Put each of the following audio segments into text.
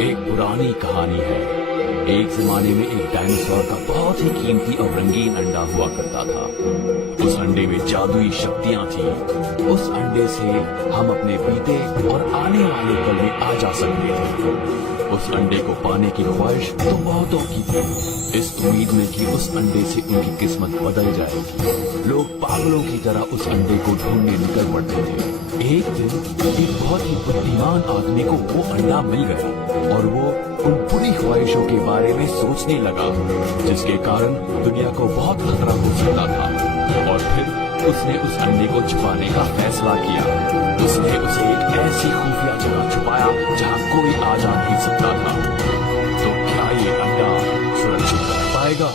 एक पुरानी कहानी है। एक जमाने में एक डायनासोर का बहुत ही कीमती और रंगीन अंडा हुआ करता था। उस अंडे में जादुई शक्तियां थीं। उस अंडे से हम अपने बीते और आने वाले कल में आ जा सकते थे। उस अंडे को पाने की ख्वाहिश तो बहुतों की थी, इस उम्मीद में कि उस अंडे से उनकी किस्मत बदल जाएगी। लोग पागलों की तरह उस अंडे को ढूंढने निकल पड़ते थे। एक दिन एक बहुत ही बुद्धिमान आदमी को वो अंडा मिल गया और वो उन बुरी ख्वाहिशों के बारे में सोचने लगा जिसके कारण दुनिया को बहुत खतरा हो सकता था। और फिर उसने उस अंडे को छुपाने का फैसला किया। उसने उसे एक ऐसी खुफिया जगह छुपाया जहां कोई आ जा नहीं सकता था। तो क्या ये अंडा सुरक्षित रह पाएगा?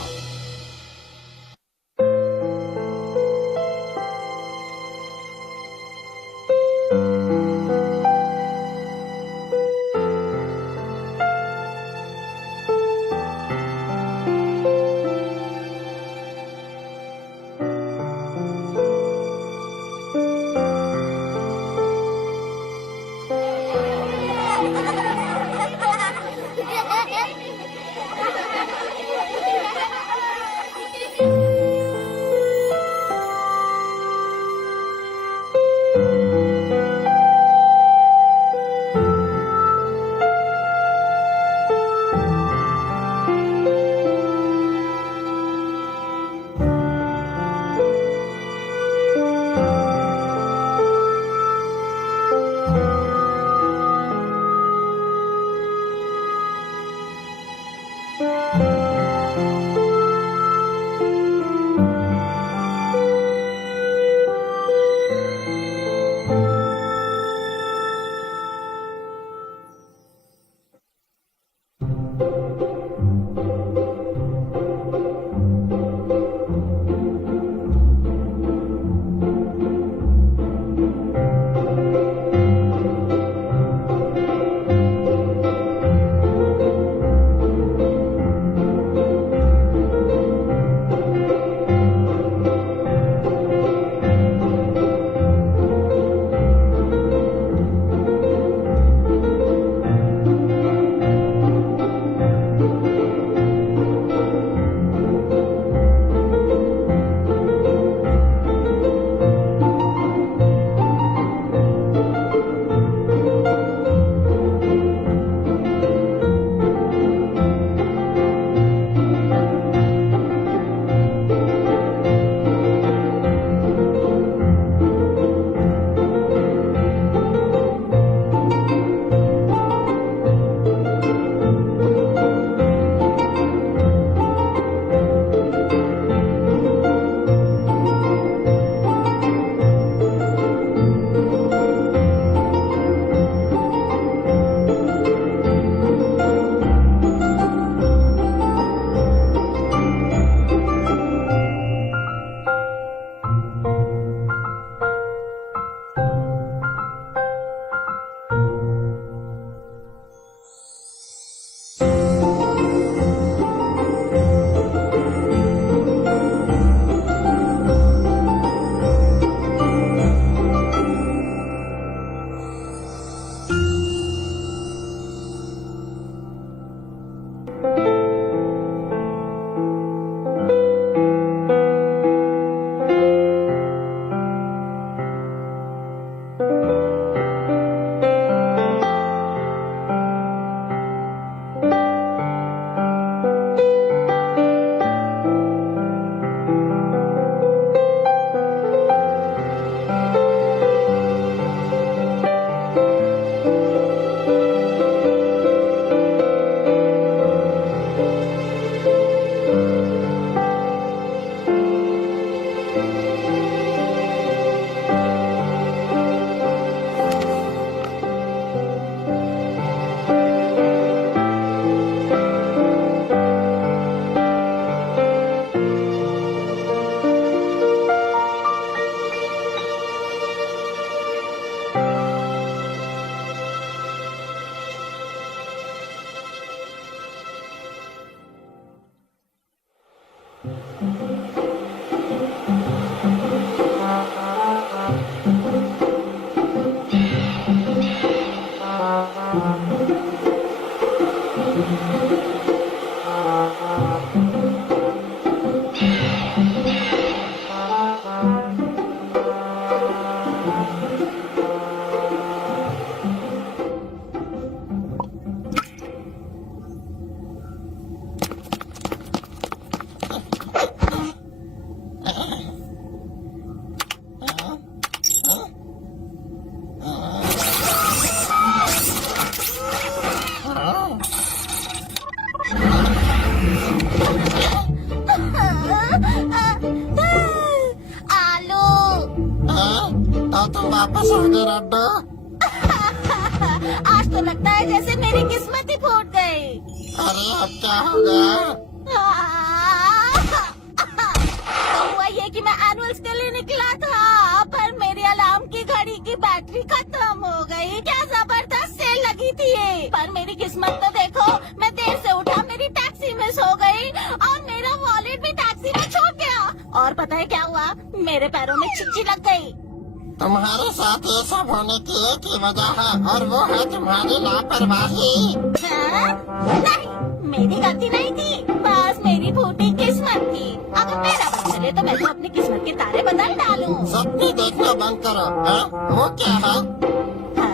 जाओगे रड्डू? आज तो लगता है जैसे मेरी किस्मत ही फूट गई। अरे अब क्या होगा? तो हुआ ये कि मैं एनुअल्स के लिए निकला था, पर मेरी अलार्म की घड़ी की बैटरी खत्म हो गई। क्या जबरदस्त सेल लगी थी ये। पर मेरी किस्मत तो देखो, मैं देर से उठा, मेरी टैक्सी मिस हो गई और मेरा वॉलेट भी टैक्सी में छूट गया। और पता है क्या हुआ? मेरे पैरों में चिंची लग गई। तुम्हारे साथ ये सब होने की एक ही वजह है और वो है तुम्हारी लापरवाही। हाँ? नहीं, मेरी गलती नहीं थी, बस मेरी फूटी किस्मत थी। अगर मेरा बस चले तो मैं तो अपनी किस्मत के तारे बदल डालूं। सपने देखना बंद करो। हाँ? वो क्या है? हाँ?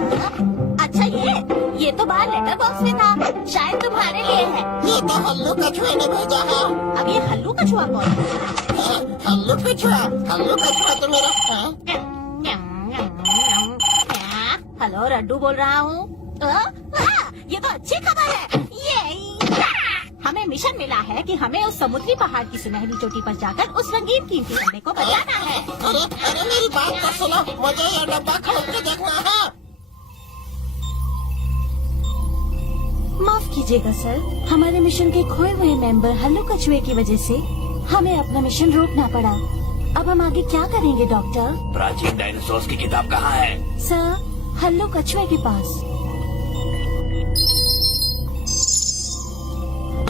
अच्छा ये तो बाहर लेटर बॉक्स में था, शायद तुम्हारे लिए है। ये तो हल्लू कछुए ने भेजा है। अब ये हल्लू कछुआ कौन है? हाँ, हल्लू कछुआ तो मेरा हाँ? हेलो, रड्डू बोल रहा हूँ। ये तो अच्छी खबर है। ये हमें मिशन मिला है कि हमें उस समुद्री पहाड़ की सुनहरी चोटी पर जाकर उस रंगीन कीमती अंडे को बचाना है। अरे मेरी बात तो सुनो, मुझे ये डब्बा खोल के देखना है। माफ कीजिएगा सर, हमारे मिशन के खोए हुए मेंबर हल्लू कछुए की वजह से हमें अपना मिशन रोकना पड़ा। अब हम आगे क्या करेंगे डॉक्टर? प्राचीन डायनासोर्स की किताब कहाँ है? सर, हल्लू कछुए के पास।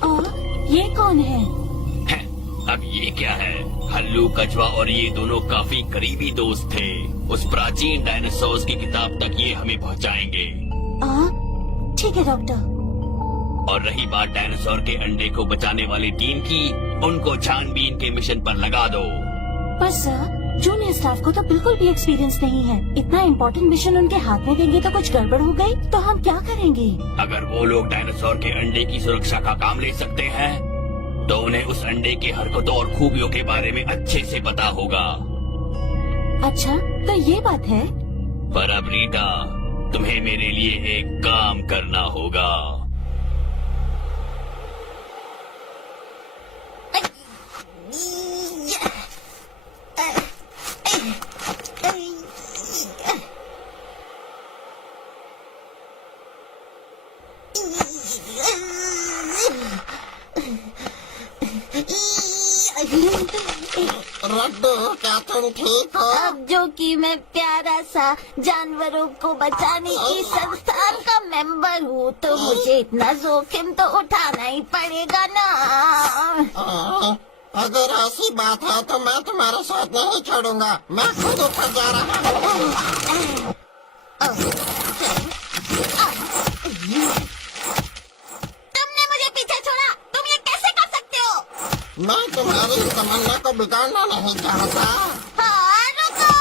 और ये कौन है? अब ये क्या है? हल्लू कछुआ और ये दोनों काफी करीबी दोस्त थे। उस प्राचीन डायनासोर्स की किताब तक ये हमें पहुंचाएंगे। ठीक है डॉक्टर। और रही बात डायनासोर के अंडे को बचाने वाली टीम की, उनको छानबीन के मिशन पर लगा दो। पर सर, जूनियर स्टाफ को तो बिल्कुल भी एक्सपीरियंस नहीं है। इतना इम्पोर्टेंट मिशन उनके हाथ में देंगे तो कुछ गड़बड़ हो गई तो हम क्या करेंगे? अगर वो लोग डायनासोर के अंडे की सुरक्षा का काम ले सकते हैं, तो उन्हें उस अंडे की हरकतों और खूबियों के बारे में अच्छे से पता होगा। अच्छा, तो ये बात है। पर अब रीटा, तुम्हें मेरे लिए एक काम करना होगा। रड्डू, क्या तुम ठीक हो? अब जो कि मैं प्यारा सा जानवरों को बचाने की संस्थान का मेंबर हूँ, तो मुझे इतना जोखिम तो उठाना ही पड़ेगा ना। अगर ऐसी बात है तो मैं तुम्हारे साथ नहीं छोड़ूंगा। मैं खुद ऊपर जा रहा हूँ। तुमने मुझे पीछे छोड़ा, तुम ये कैसे कर सकते हो? मैं तुम्हारी तमन्ना को बिगाड़ना नहीं चाहता। हाँ, रुको।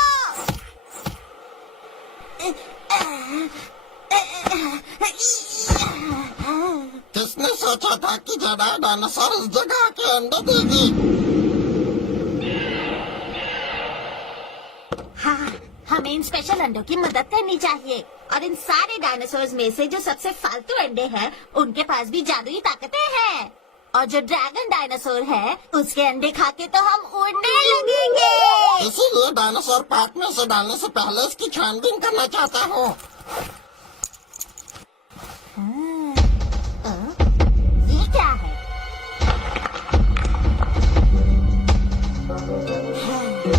किसने सोचा था कि जड़ा डायनासोर इस जगह के अंडे देगी? हाँ, हमें इन स्पेशल अंडों की मदद करनी चाहिए। और इन सारे डायनासोर्स में से जो सबसे फालतू अंडे हैं, उनके पास भी जादुई ताकतें हैं। और जो ड्रैगन डायनासोर है, उसके अंडे खा के तो हम उड़ने लगेंगे। इसीलिए डायनासोर पार्क में से डालने से पहले इसकी छानबीन करना चाहता हूँ। ये क्या है?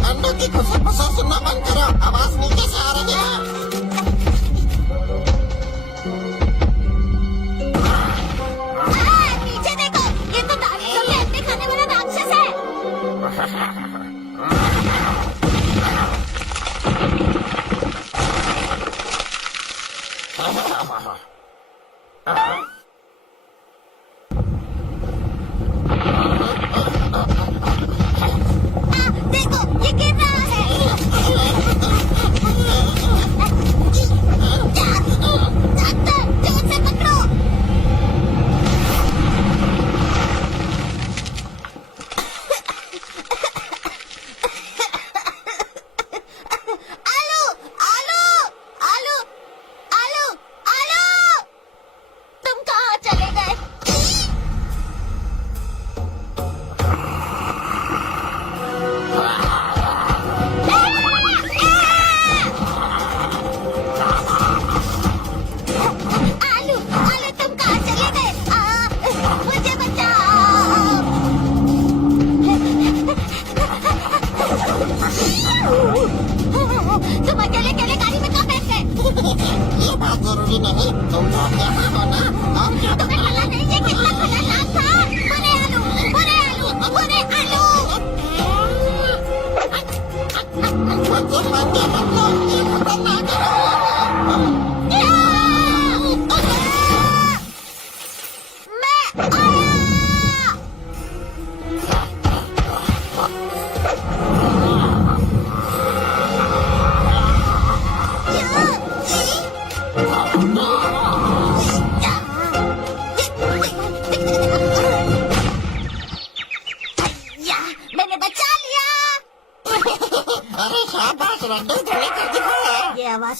अंडों की खुसर सुनना बंद करो, आवाज नीचे से आ रही है। नीचे देखो, ये तो डायनासोर के अंडे खाने वाला राक्षस है।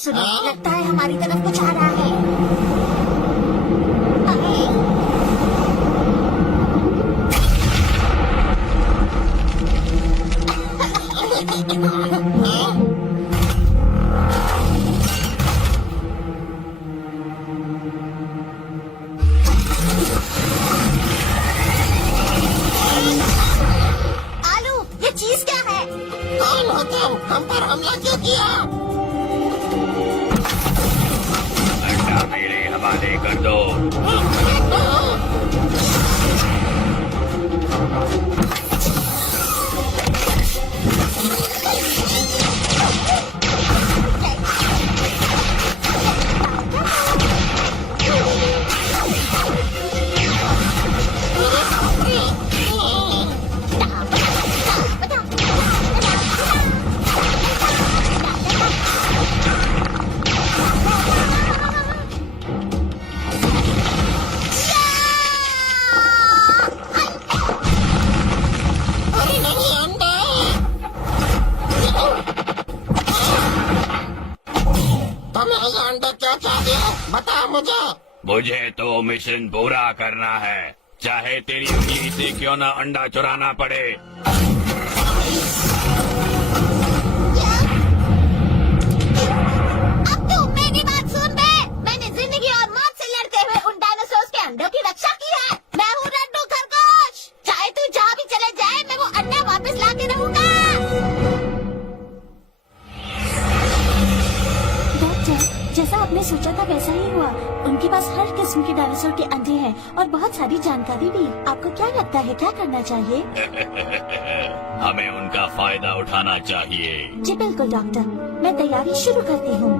सुनो, लगता है हमारी तरफ कुछ आ रहा है। आलू, ये चीज क्या है? कौन हो तुम? हम पर हमला क्यों किया? अंडा मेरे हवाले कर दो। अरे नहीं, अंडे! तुम ये अंडे क्यों चाहते हो? बताओ मुझे। मुझे तो मिशन पूरा करना है, चाहे तेरी उंगली से क्यों ना अंडा चुराना पड़े। अब तू मेरी बात सुन बे। मैंने जिंदगी और मौत से लड़ते हुए उन डायनासोर्स के अंडों की रक्षा की है। मैं हूँ रड्डू खरगोश। चाहे तू जहाँ भी चले जाए, मैं वो अंडा वापस ला के रहूंगा। डॉक्टर, जैसा आपने सोचा था वैसा ही हुआ। उनके पास हर किस्म के डायनासोर के अंडे हैं और बहुत सारी जानकारी भी। आपको क्या लगता है, क्या करना चाहिए? हमें उनका फायदा उठाना चाहिए। जी बिल्कुल डॉक्टर, मैं तैयारी शुरू करती हूँ।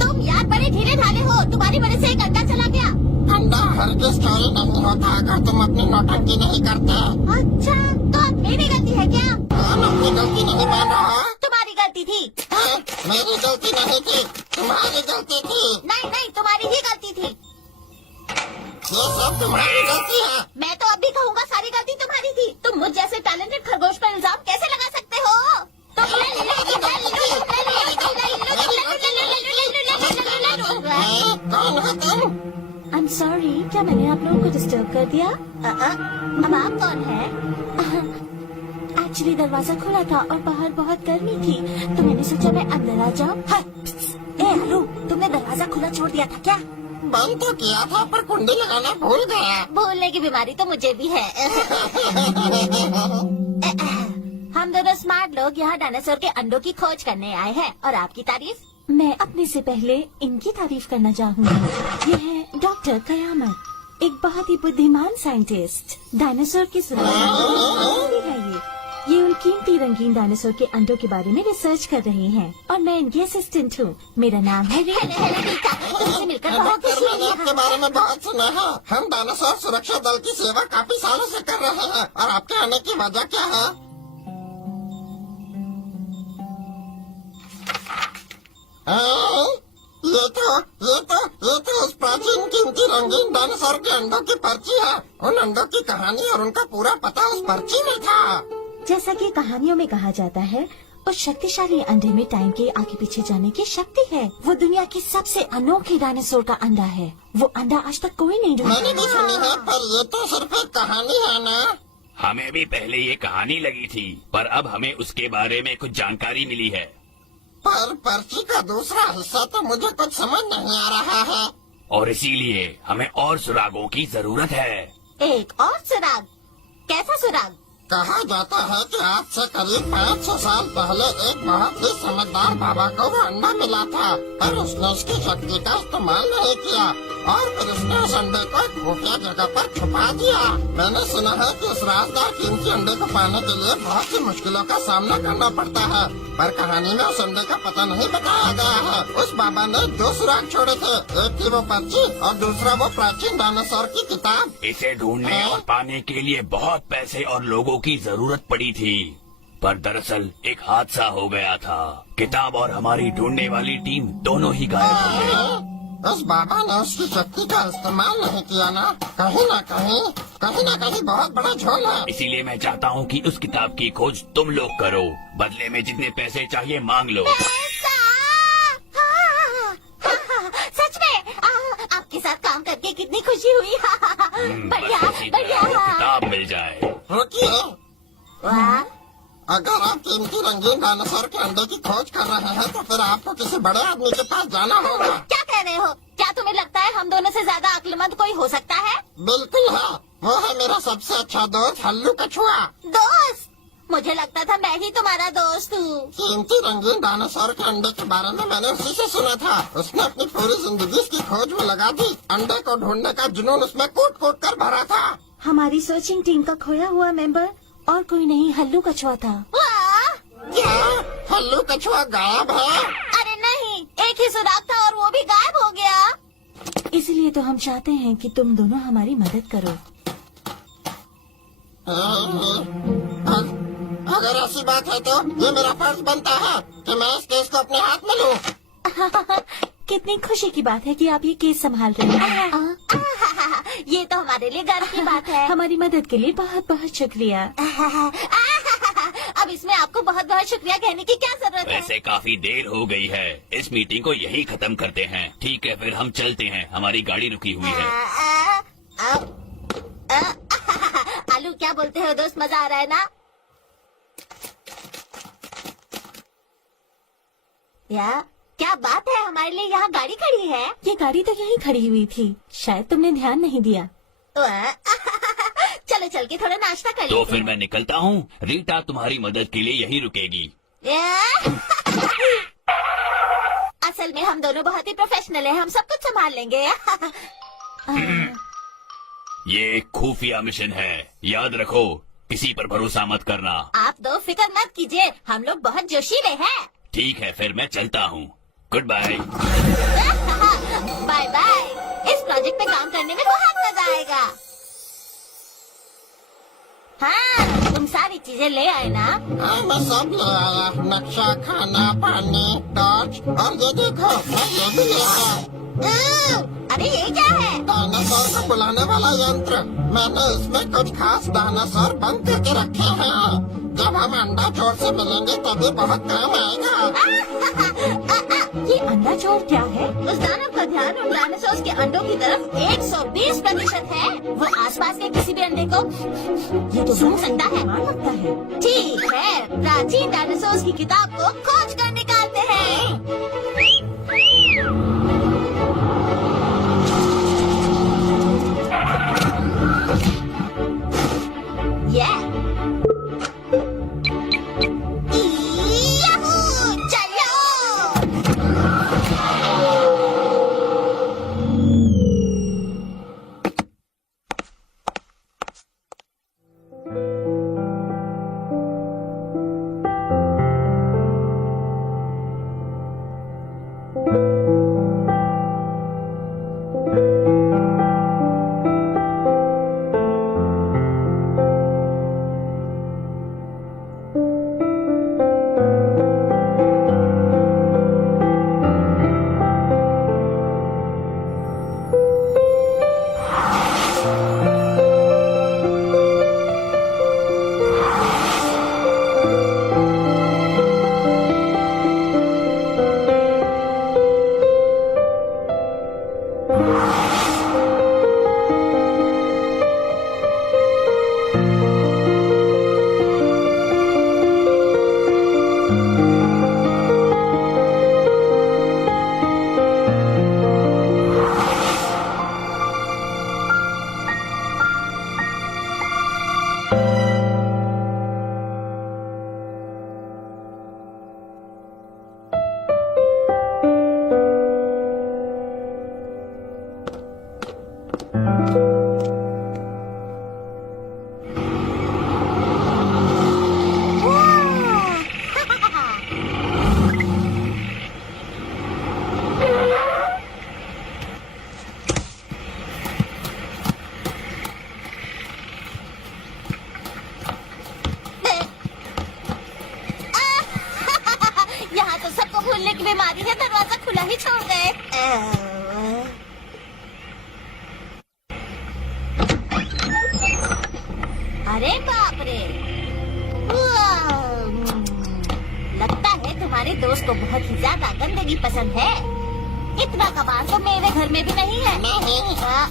तुम यार बड़े धीरे ढाले हो, तुम्हारी वजह से एक अंडा चला गया। अंडा हरगिज चोरी नहीं होता अगर तुम अपनी नौटंकी नहीं करते। अच्छा, तो अब मेरी गलती है क्या? हम अपनी गलती नहीं मान रहा। तुम्हारी गलती थी। मेरी गलती नहीं थी, तुम्हारी गलती थी। नहीं नहीं, तुम्हारी ही गलती थी। ये सब तुम्हारी गलती है। मैं तो अब भी कहूँगा सारी गलती तुम्हारी थी। तुम मुझ जैसे टैलेंटेड खरगोश पर इल्जाम कैसे लगा सकते हो? कौन हो तुम? I'm sorry, क्या मैंने आप लोगों को डिस्टर्ब कर दिया? अब आप कौन है? एक्चुअली दरवाजा खुला था और बाहर बहुत गर्मी थी, तो मैंने सोचा मैं अंदर आ जाऊँ। ए आलू, तुमने दरवाजा खुला छोड़ दिया था क्या? बंद तो किया था पर कुंडी लगाना भूल गया। भूलने की बीमारी तो मुझे भी है। हम दोनों स्मार्ट लोग यहाँ डायनासोर के अंडों की खोज करने आए हैं और आपकी तारीफ। मैं अपने से पहले इनकी तारीफ करना चाहूँगी। ये है डॉक्टर कयामत, एक बहुत ही बुद्धिमान साइंटिस्ट। डायनासोर की सुरक्षा है ये उन कीमती रंगीन डायनासोर के अंडों के बारे में रिसर्च कर रहे हैं और मैं इनकी असिस्टेंट हूँ। मेरा नाम है तुमसे मिलकर बहुत खुशी मैंने हुई। आपके बारे में बहुत सुना है। हम डायनासोर सुरक्षा दल की सेवा काफी सालों से कर रहे हैं और आपके आने की वजह क्या है? ये तो उस प्राचीन कीमती रंगीन डायनासोर के अंडों की पर्ची है। उन अंडों की कहानी और उनका पूरा पता उस पर्ची में था। जैसा कि कहानियों में कहा जाता है, उस शक्तिशाली अंडे में टाइम के आगे पीछे जाने की शक्ति है। वो दुनिया की सबसे अनोखी डायनासोर का अंडा है। वो अंडा आज तक कोई नहीं मैंने भी सुनी है, ढूंढा। पर ये तो सिर्फ एक कहानी है ना। हमें भी पहले ये कहानी लगी थी, पर अब हमें उसके बारे में कुछ जानकारी मिली है। पर पर्ची का दूसरा हिस्सा तो मुझे कुछ समझ नहीं आ रहा है। और इसीलिए हमें और सुरागों की जरूरत है। एक और सुराग? कैसा सुराग? कहा जाता है कि आज से करीब 500 साल पहले एक बहुत ही समझदार बाबा को वो अंडा मिला था, पर उसने उसकी शक्ति का इस्तेमाल नहीं किया और फिर उसने उस अंडे को एक खुफिया जगह पर छुपा दिया। मैंने सुना है कि उस राजदार कीमती अंडे को पाने के लिए बहुत सी मुश्किलों का सामना करना पड़ता है, पर कहानी में उस अंडे का पता नहीं बताया गया है। उस बाबा ने 2 सुराग छोड़े थे, एक थी वो पर्ची और दूसरा वो प्राचीन डायनासोर की किताब। इसे ढूंढने और पाने के लिए बहुत पैसे और लोगों की जरूरत पड़ी थी, पर दरअसल एक हादसा हो गया था। किताब और हमारी ढूंढने वाली टीम दोनों ही गायब हो गई। उस बाबा ने उसकी शक्ति का इस्तेमाल नहीं किया ना कहीं ना कहीं बहुत बड़ा झोल है। इसीलिए मैं चाहता हूँ कि उस किताब की खोज तुम लोग करो, बदले में जितने पैसे चाहिए मांग लो। पैसा! सच में आपके साथ काम करके कितनी खुशी हुई। बढ़िया बस इसी तरह वो बढ़िया। किताब मिल जाए। रुकिए, वाह, अगर आप कीमती रंगीन डायनासोर के अंडे की खोज कर रहे हैं तो फिर आपको किसी बड़े आदमी के पास जाना होगा। क्या कह रहे हो? क्या तुम्हें लगता है हम दोनों से ज्यादा अक्लमंद कोई हो सकता है? बिल्कुल है, वो है मेरा सबसे अच्छा दोस्त हल्लू कछुआ। दोस्त? मुझे लगता था मैं ही तुम्हारा दोस्त हूँ। कीमती रंगीन डायनासोर के अंडे के बारे में मैंने उसी से सुना था। उसने अपनी पूरी जिंदगी इसकी खोज में लगा दी। अंडे को ढूंढने का जुनून उसमें कूट कूट कर भरा था। हमारी सर्चिंग टीम का खोया हुआ मेंबर और कोई नहीं, हल्लू कछुआ था। वाह! क्या हल्लू कछुआ गायब है? अरे नहीं, एक ही सुराग था और वो भी गायब हो गया। इसलिए तो हम चाहते हैं कि तुम दोनों हमारी मदद करो। अगर ऐसी बात है तो ये मेरा फर्ज बनता है कि मैं इस केस को अपने हाथ में लूं। कितनी खुशी की बात है कि आप ये केस संभाल रहे हैं। ये तो हमारे लिए गर्व की बात है। हमारी मदद के लिए बहुत बहुत शुक्रिया। अब इसमें आपको बहुत बहुत शुक्रिया कहने की क्या जरूरत है? वैसे काफी देर हो गई है, इस मीटिंग को यही खत्म करते हैं। ठीक है, फिर हम चलते हैं, हमारी गाड़ी रुकी हुई है। आलू, क्या बोलते हो दोस्त? मजा आ रहा है ना? या क्या बात है, हमारे लिए यहाँ गाड़ी खड़ी है। ये गाड़ी तो यहीं खड़ी हुई थी, शायद तुमने ध्यान नहीं दिया। चलो चल के थोड़ा नाश्ता कर तो लेते फिर हैं। मैं निकलता हूँ। रीटा तुम्हारी मदद के लिए यही रुकेगी। असल में हम दोनों बहुत ही प्रोफेशनल हैं, हम सब कुछ संभाल लेंगे। ये एक खुफिया मिशन है, याद रखो, किसी पर भरोसा मत करना। आप दो फिक्र मत कीजिए, हम लोग बहुत जोशीले हैं। ठीक है, फिर मैं चलता हूँ। Goodbye. Bye bye. इस प्रोजेक्ट पे काम करने में बहुत मजा आएगा। हाँ, तुम सारी चीजें ले आए ना? हाँ, मैं सब ले आया। नक्शा, खाना, पानी, टॉर्च और ये देखो, मैं ये भी ले आया। अरे ये क्या है? डायनासोर को बुलाने वाला यंत्र। मैंने इसमें कुछ खास डायनासोर बंद करके रखे हैं। जब हम अंडा चोर से मिलेंगे तभी बहुत काम आएगा। ये अंडा चोर क्या है? उस दानव का ध्यान उन डायनासोर्स के अंडों की तरफ 120% है। वो आसपास के किसी भी अंडे को ये तो सूंघ सकता है। बीमार लगता है। ठीक है, प्राचीन डायनासोर्स की किताब को खोज कर निकालते हैं। याहू! चलो! यहाँ तो सबको भूलने की बीमारी है, दरवाजा खुला ही छोड़ गए। डायनासोर्स को बहुत ही ज्यादा गंदगी पसंद है। इतना कबाड़ तो मेरे घर में भी नहीं है। नहीं। हाँ,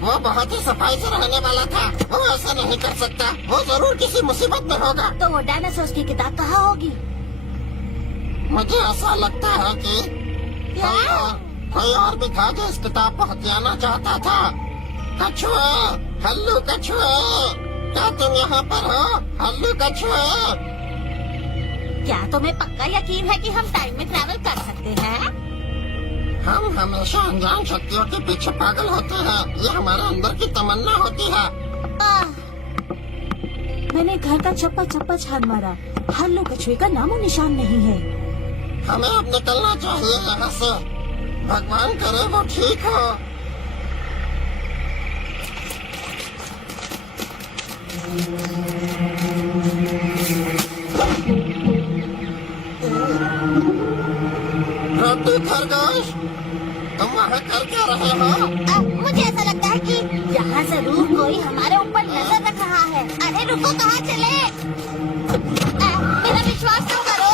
वो बहुत ही सफाई से रहने वाला था। वो ऐसा नहीं कर सकता। वो जरूर किसी मुसीबत में होगा। तो वो डायनासोर्स की किताब कहाँ होगी? मुझे ऐसा लगता है कि कोई और भी था जो इस किताब को हथियाना चाहता था। कछुआ, हल्लू कछुआ, क्या तुम यहाँ पर हो? हल्लू कछुआ। क्या तुम्हें पक्का यकीन है कि हम टाइम में ट्रैवल कर सकते हैं? हम हमेशा अनजान शक्तियों के पीछे पागल होते हैं। ये हमारे अंदर की तमन्ना होती है। आह, मैंने घर का चप्पा चप्पा छान मारा, हल्लू कछुए का नामो निशान नहीं है। हमें अब निकलना चाहिए यहाँ से। भगवान करे वो ठीक हो। रोटी खरगोश, तुम वहाँ कर क्या रहे हो? मुझे ऐसा लगता है कि यहाँ जरूर कोई हमारे ऊपर नजर रख रहा है। अरे रुको, कहाँ चले? मेरा विश्वास तो करो।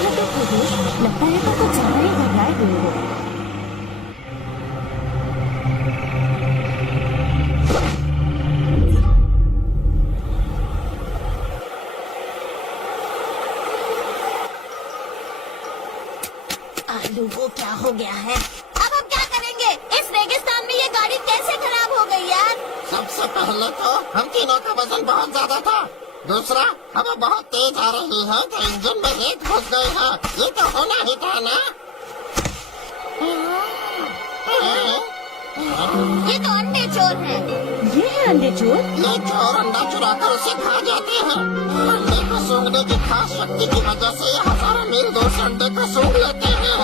लड्डू खरगोश, लगता है तो कुछ ज्यादा ही घबराए हुए हो। आलू को क्या हो गया है? अब हम क्या करेंगे? इस रेगिस्तान में ये गाड़ी कैसे खराब हो गई यार? सबसे पहले तो हम तीनों का वजन बहुत ज्यादा था। दूसरा, हवा बहुत तेज आ रही है तो इंजन में रेत घुस गई है। ये तो होना ही था ना। ये तो अंडे चोर है। ये है अंडे चोर। ये चोर अंडा चुराकर उसे खा जाते हैं। अंडे को सूंघने की खास शक्ति की वजह से ये हजारों मील दूर से अंडे को सूंघ लेते हैं।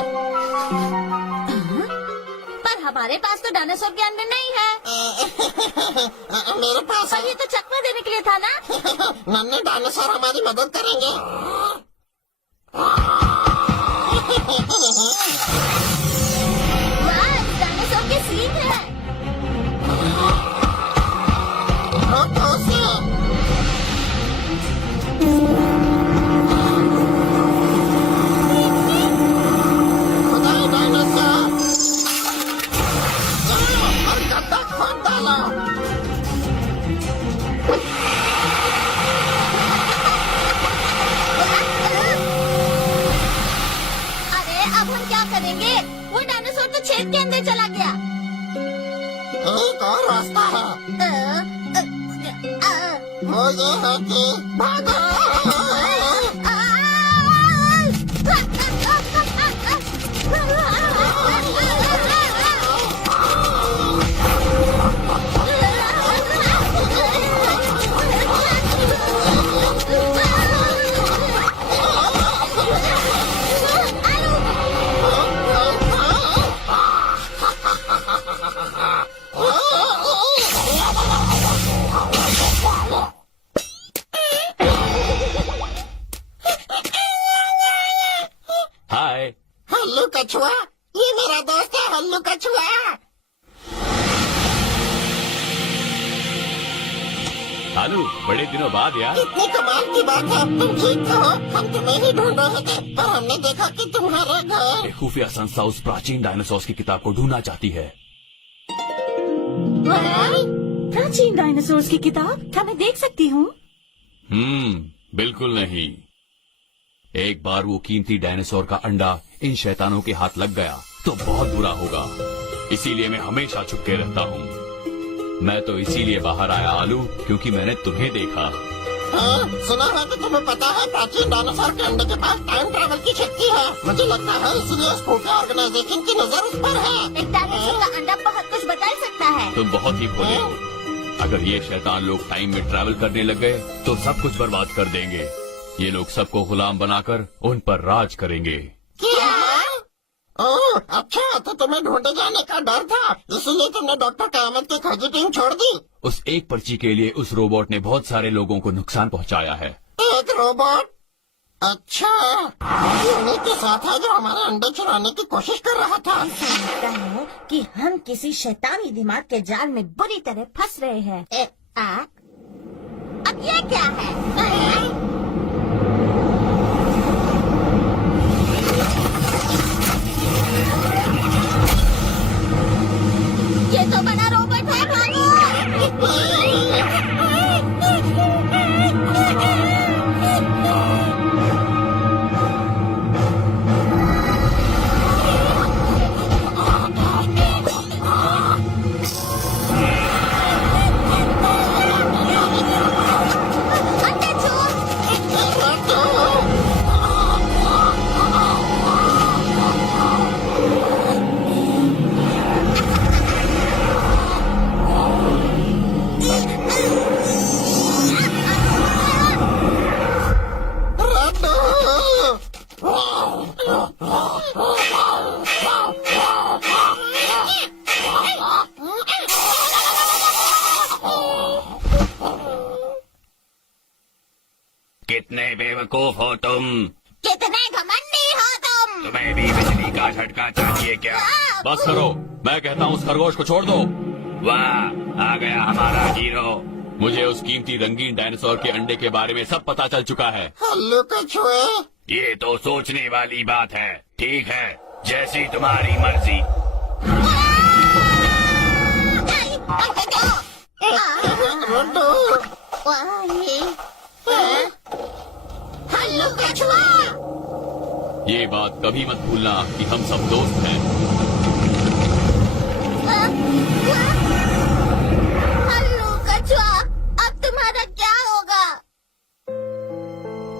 पर हमारे पास तो डायनासोर के अंडे नहीं है। मेरे पास पर ये तो चकमा देने के लिए था ना? नन्हे डायनासोर हमारी मदद करेंगे। वाह, डायनासोर के सींग है। रोको उसे। खुदाई डायनासोर। जाओ और गड्ढा खोद डालो। अरे अब हम क्या करेंगे? वो डायनासोर तो छेद के अंदर चला गया। एक और रास्ता है। वो ये है कि भागो। हाय। हल्लू कछुआ, ये मेरा दोस्त है हल्लू कछुआ। हालू, बड़े दिनों बाद यार। इतनी कमाल की बात है, तुम ठीक हो? हम तुम्हें ही ढूंढ रहे थे पर हमने देखा कि तुम्हारा घर। एक खुफिया संस्था उस प्राचीन डायनासोर्स की किताब को ढूंढना चाहती है। प्राचीन डायनासोर्स की किताब, क्या मैं देख सकती हूँ? बिल्कुल नहीं। एक बार वो कीमती डायनासोर का अंडा इन शैतानों के हाथ लग गया तो बहुत बुरा होगा। इसीलिए मैं हमेशा छुपके रहता हूँ। मैं तो इसीलिए बाहर आया आलू, क्योंकि मैंने तुम्हें देखा। सुना है कि तुम्हें पता है प्राचीन डायनासोर के अंडे के पास टाइम ट्रैवल की शक्ति है। मुझे लगता है इसलिए उस खुफिया ऑर्गेनाइजेशन की नजर उस पर है। एक डायनासोर का अंडा बहुत कुछ बदल सकता है। तुम बहुत ही भोले हो। अगर ये शैतान लोग टाइम में ट्रैवल करने लग गए तो सब कुछ बर्बाद कर देंगे। ये लोग सबको गुलाम बनाकर उन पर राज करेंगे। क्या? ओह अच्छा, तो तुम्हें ढूंढे जाने का डर था, इसलिए तुमने डॉक्टर कयामत की खोजी टीम छोड़ दी। उस एक पर्ची के लिए उस रोबोट ने बहुत सारे लोगों को नुकसान पहुंचाया है। एक रोबोट? अच्छा, ये उन्हीं के साथ है जो हमारे अंडे चुराने की कोशिश कर रहा था। ऐसा लगता है कि हम किसी शैतानी दिमाग के जाल में बुरी तरह फंस रहे हैं। अब ये क्या है? ये तो बड़ा रोबोट है, भागो! अंडे चोर! कितने बेवकूफ हो तुम। कितने घमंडी हो तुम! तुम्हें भी बिजली का झटका चाहिए क्या? बस करो, मैं कहता हूँ उस खरगोश को छोड़ दो। वाह, आ गया हमारा हीरो। मुझे उस कीमती रंगीन डायनासोर के अंडे के बारे में सब पता चल चुका है। हल्लू कछुए, ये तो सोचने वाली बात है। ठीक है, जैसी तुम्हारी मर्जी। रड्डू, हल्लू कछुआ! ये बात कभी मत भूलना कि हम सब दोस्त हैं। हल्लू कछुआ, अब तुम्हारा क्या होगा?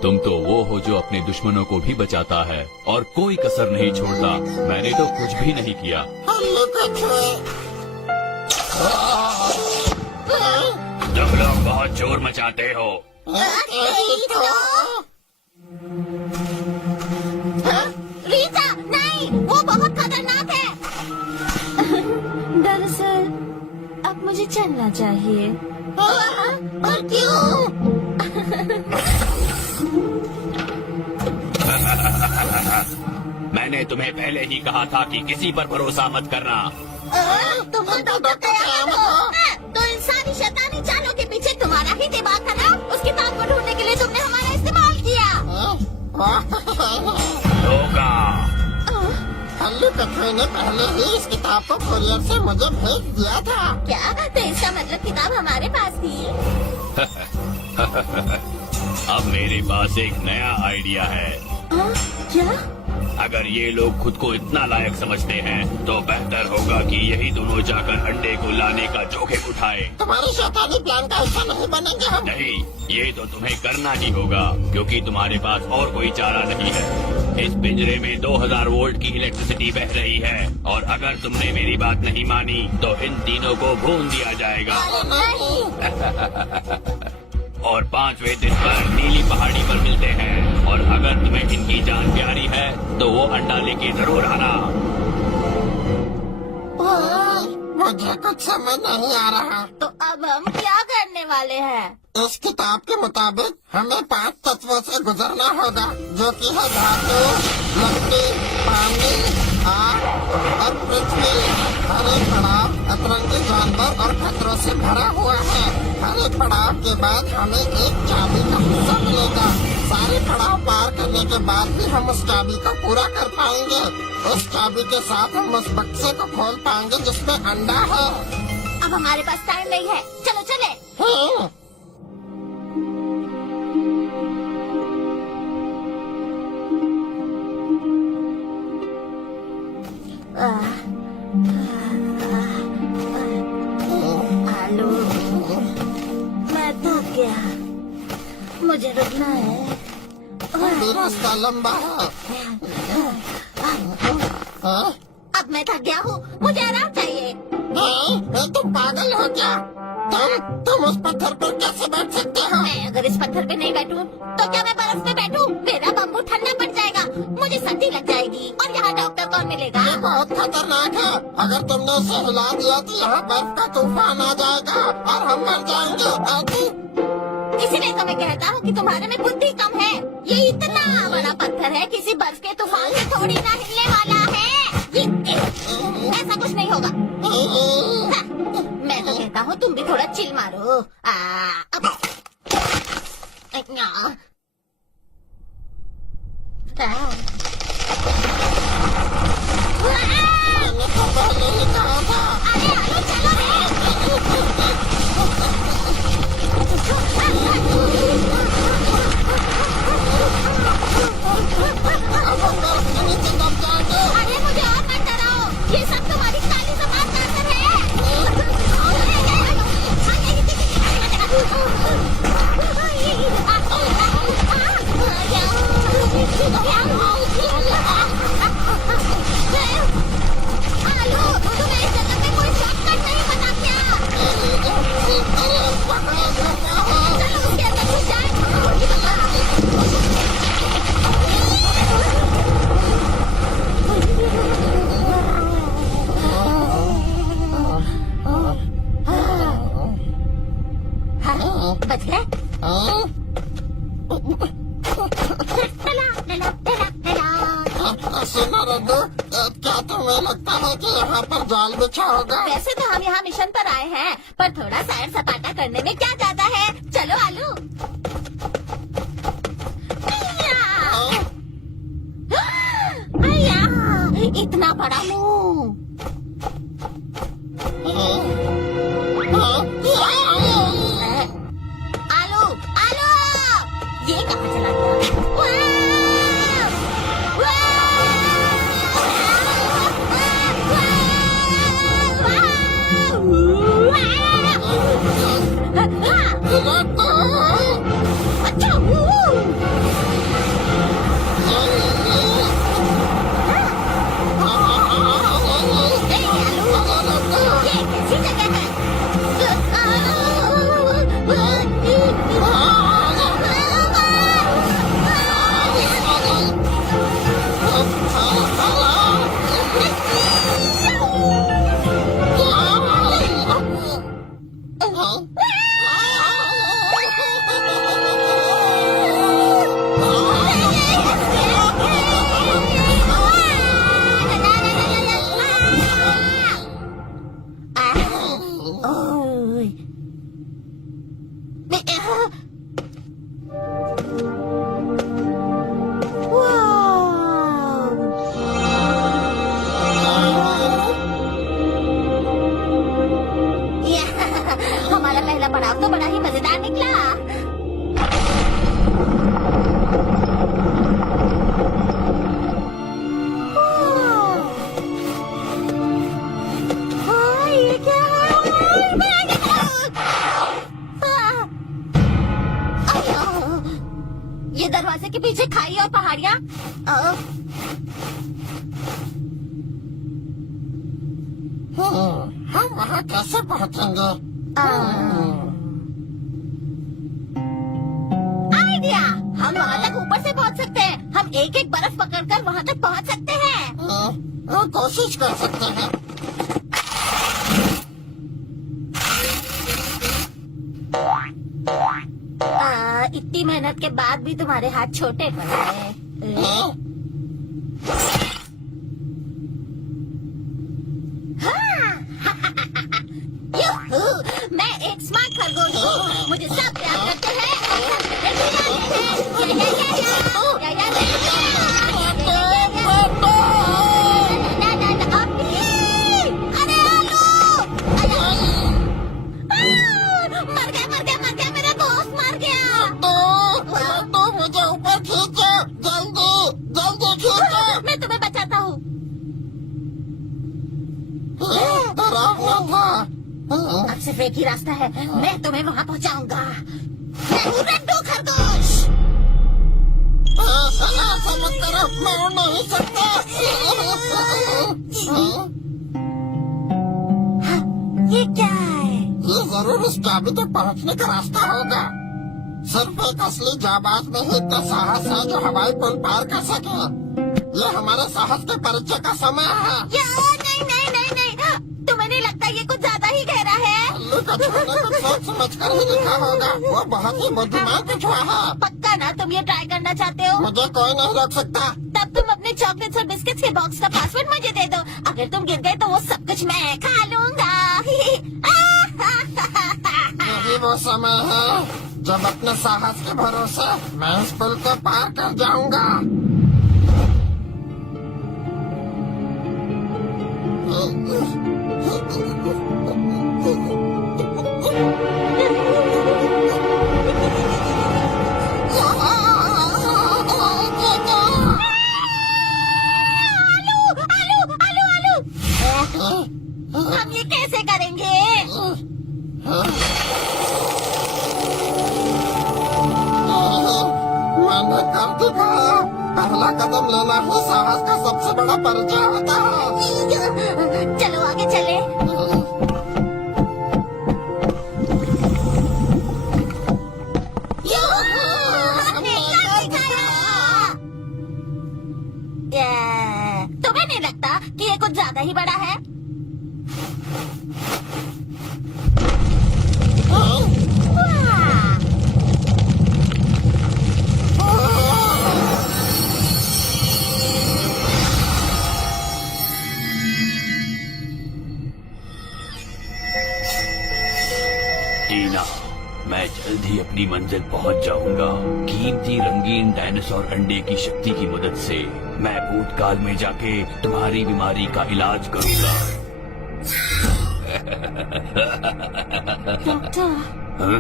तुम तो वो हो जो अपने दुश्मनों को भी बचाता है और कोई कसर नहीं छोड़ता। मैंने तो कुछ भी नहीं किया। हल्लू कछुए। तुम लोग बहुत शोर मचाते हो। रीता, नहीं, वो बहुत खतरनाक है। दरअसल अब मुझे चलना चाहिए। और क्यों? मैंने तुम्हें पहले ही कहा था कि किसी पर भरोसा मत करना। तुम तो डॉक्टर कयामत हो। तो इन सारी शैतानी चालों के पीछे तुम्हारा ही दिमाग था ना? उस किताब को ढूंढने के लिए तुमने हमारा इस्तेमाल किया। धोखा। हल्लू कछुए ने पहले ही इस किताब को कुरियर से मुझे भेज दिया था। क्या? तो इसका मतलब किताब हमारे पास थी? अब मेरे पास एक नया आइडिया है। क्या? अगर ये लोग खुद को इतना लायक समझते हैं तो बेहतर होगा कि यही दोनों जाकर अंडे को लाने का जोखिम उठाए। तुम्हारे शैतानी प्लान का हिस्सा नहीं बनेंगे हम। नहीं, ये तो तुम्हें करना ही होगा क्योंकि तुम्हारे पास और कोई चारा नहीं है। इस पिंजरे में 2000 वोल्ट की इलेक्ट्रिसिटी बह रही है और अगर तुमने मेरी बात नहीं मानी तो इन तीनों को भून दिया जाएगा। और 5वें दिन पर नीली पहाड़ी पर मिलते हैं और अगर तुम्हें इनकी जान प्यारी है तो वो अंडा लेके जरूर आना। मुझे कुछ समझ नहीं आ रहा। तो अब हम क्या करने वाले हैं? इस किताब के मुताबिक हमें 5 तत्वों से गुजरना होगा, जो कि है धातु, लकड़ी, पानी, आग और पृथ्वी। हर एक पड़ाव अतरंगी जानवर और खतरों से भरा हुआ है। हर एक पड़ाव के बाद हमें एक चाबी का हिस्सा मिलेगा। सारे पड़ाव पार करने के बाद भी हम उस चाबी को पूरा कर पाएंगे। उस चाबी के साथ हम उस बक्से को खोल पाएंगे जिसमें अंडा है। अब हमारे पास टाइम नहीं है, चलो चले। हेलो, मैं थक गया, मुझे रुकना है। रास्ता लंबा है। हाँ? अब मैं थक गया हूँ, मुझे आराम चाहिए। तुम पागल हो क्या? तुम उस पत्थर पर कैसे बैठ सकते हो? मैं अगर इस पत्थर पे नहीं बैठूं, तो क्या मैं बर्फ पे बैठूं? मेरा बम्बू ठंडा पड़ जाएगा, मुझे सर्दी लग जाएगी और यहाँ डॉक्टर कौन मिलेगा? ये बहुत खतरनाक है। अगर तुमने उसे हिला दिया तो यहाँ बर्फ का तूफान आ जाएगा और हम मर जाएंगे। इसीलिए तो मैं कहता हूँ कि तुम्हारे में बुद्धि कम है। ये इतना बड़ा पत्थर है, किसी बर्फ के तूफान से थोड़ी ना हिलने वाला है। ऐसा कुछ नहीं होगा। हाँ, मैं तो कहता हूँ तुम भी थोड़ा चिल मारो। अब मैंने तो पहले ही कहा था। अरे आलू चलो अब हम बर्फ के नीचे दब जाएंगे। अरे मुझे और मत डराओ, ये सब तुम्हारी काली जबान का असर है। आलू, तुम्हें इस जगह पे कोई शॉर्टकट नहीं पता क्या? चलो उसके अंदर घुस जाए। बच गए? सुनो रद्दू, क्या तुम्हें लगता है कि यहाँ पर जाल बिछा होगा? वैसे तो हम यहाँ मिशन पर आए हैं, पर थोड़ा सैर सपाटा करने में क्या जाता है। चलो आलू। अय्या, इतना बड़ा मुंह। आलू आलू, ये कहाँ चला गया? हमारा पहला पड़ाव तो बड़ा ही मजेदार निकला। ये क्या है? ये दरवाजे के पीछे खाई और पहाड़ियाँ। हम वहाँ कैसे पहुँचेंगे? आइडिया, हम वहाँ तक ऊपर से पहुँच सकते हैं। हम एक एक बर्फ पकड़कर वहाँ तक पहुँच सकते हैं। कोशिश कर सकते हैं। इतनी मेहनत के बाद भी तुम्हारे हाथ छोटे पड़ गए। मैं एक स्मार्ट खरगोश हूँ, मुझे सब प्यार करते हैं और सब मेरे खिलाते हैं। अरे आलू, मर गया, मेरा दोस्त मर गया। तो मुझे ऊपर खींचो, जल्दी खींचो। मैं तुम्हें बचाता हूँ। डरावना था। अब सिर्फ एक ही रास्ता है, मैं तुम्हें वहाँ पहुँचाऊंगा। मैं हूँ रड्डू खरगोश। ऐसा मत करो, मैं उड़ नहीं सकता। ये क्या है? ये जरूर उस चाबी तक पहुँचने का रास्ता होगा। सिर्फ एक असली जाबाज में ही इतना साहस है जो हवाई पुल पार कर सके। ये हमारे साहस के परिचय का समय है। नहीं, तुम्हें नहीं लगता ये कुछ ज्यादा ही गहरा है? उल्लू का छुड़ने कुछ सोच समझ कर ही लिखा होगा। वो बहुत ही बुद्धिमान पिछुआ है। पक्का ना तुम ये ट्राई करना चाहते हो? मुझे कोई नहीं रोक सकता। तब तुम अपने चॉकलेट्स और बिस्किट्स के बॉक्स का पासवर्ड मुझे दे दो। अगर तुम गिर गए तो वो सब कुछ मैं खा लूंगा। यही वो समय है जब अपने साहस के भरोसे मैं इस पुल को पार कर जाऊंगा। हम ये कैसे करेंगे? मैंने कर दिखाया। पहला कदम लेना ही साहस का सबसे बड़ा परिचय होता है। चलो आगे चले। हमने कर दिखाया। तुम्हें नहीं लगता कि ये कुछ ज्यादा ही बड़ा है? वाह! टीना, मैं जल्द ही अपनी मंजिल पहुंच जाऊंगा। कीमती रंगीन डायनासोर अंडे की शक्ति की मदद से मैं भूतकाल में जाके तुम्हारी बीमारी का इलाज करूंगा। डॉक्टर, हाँ?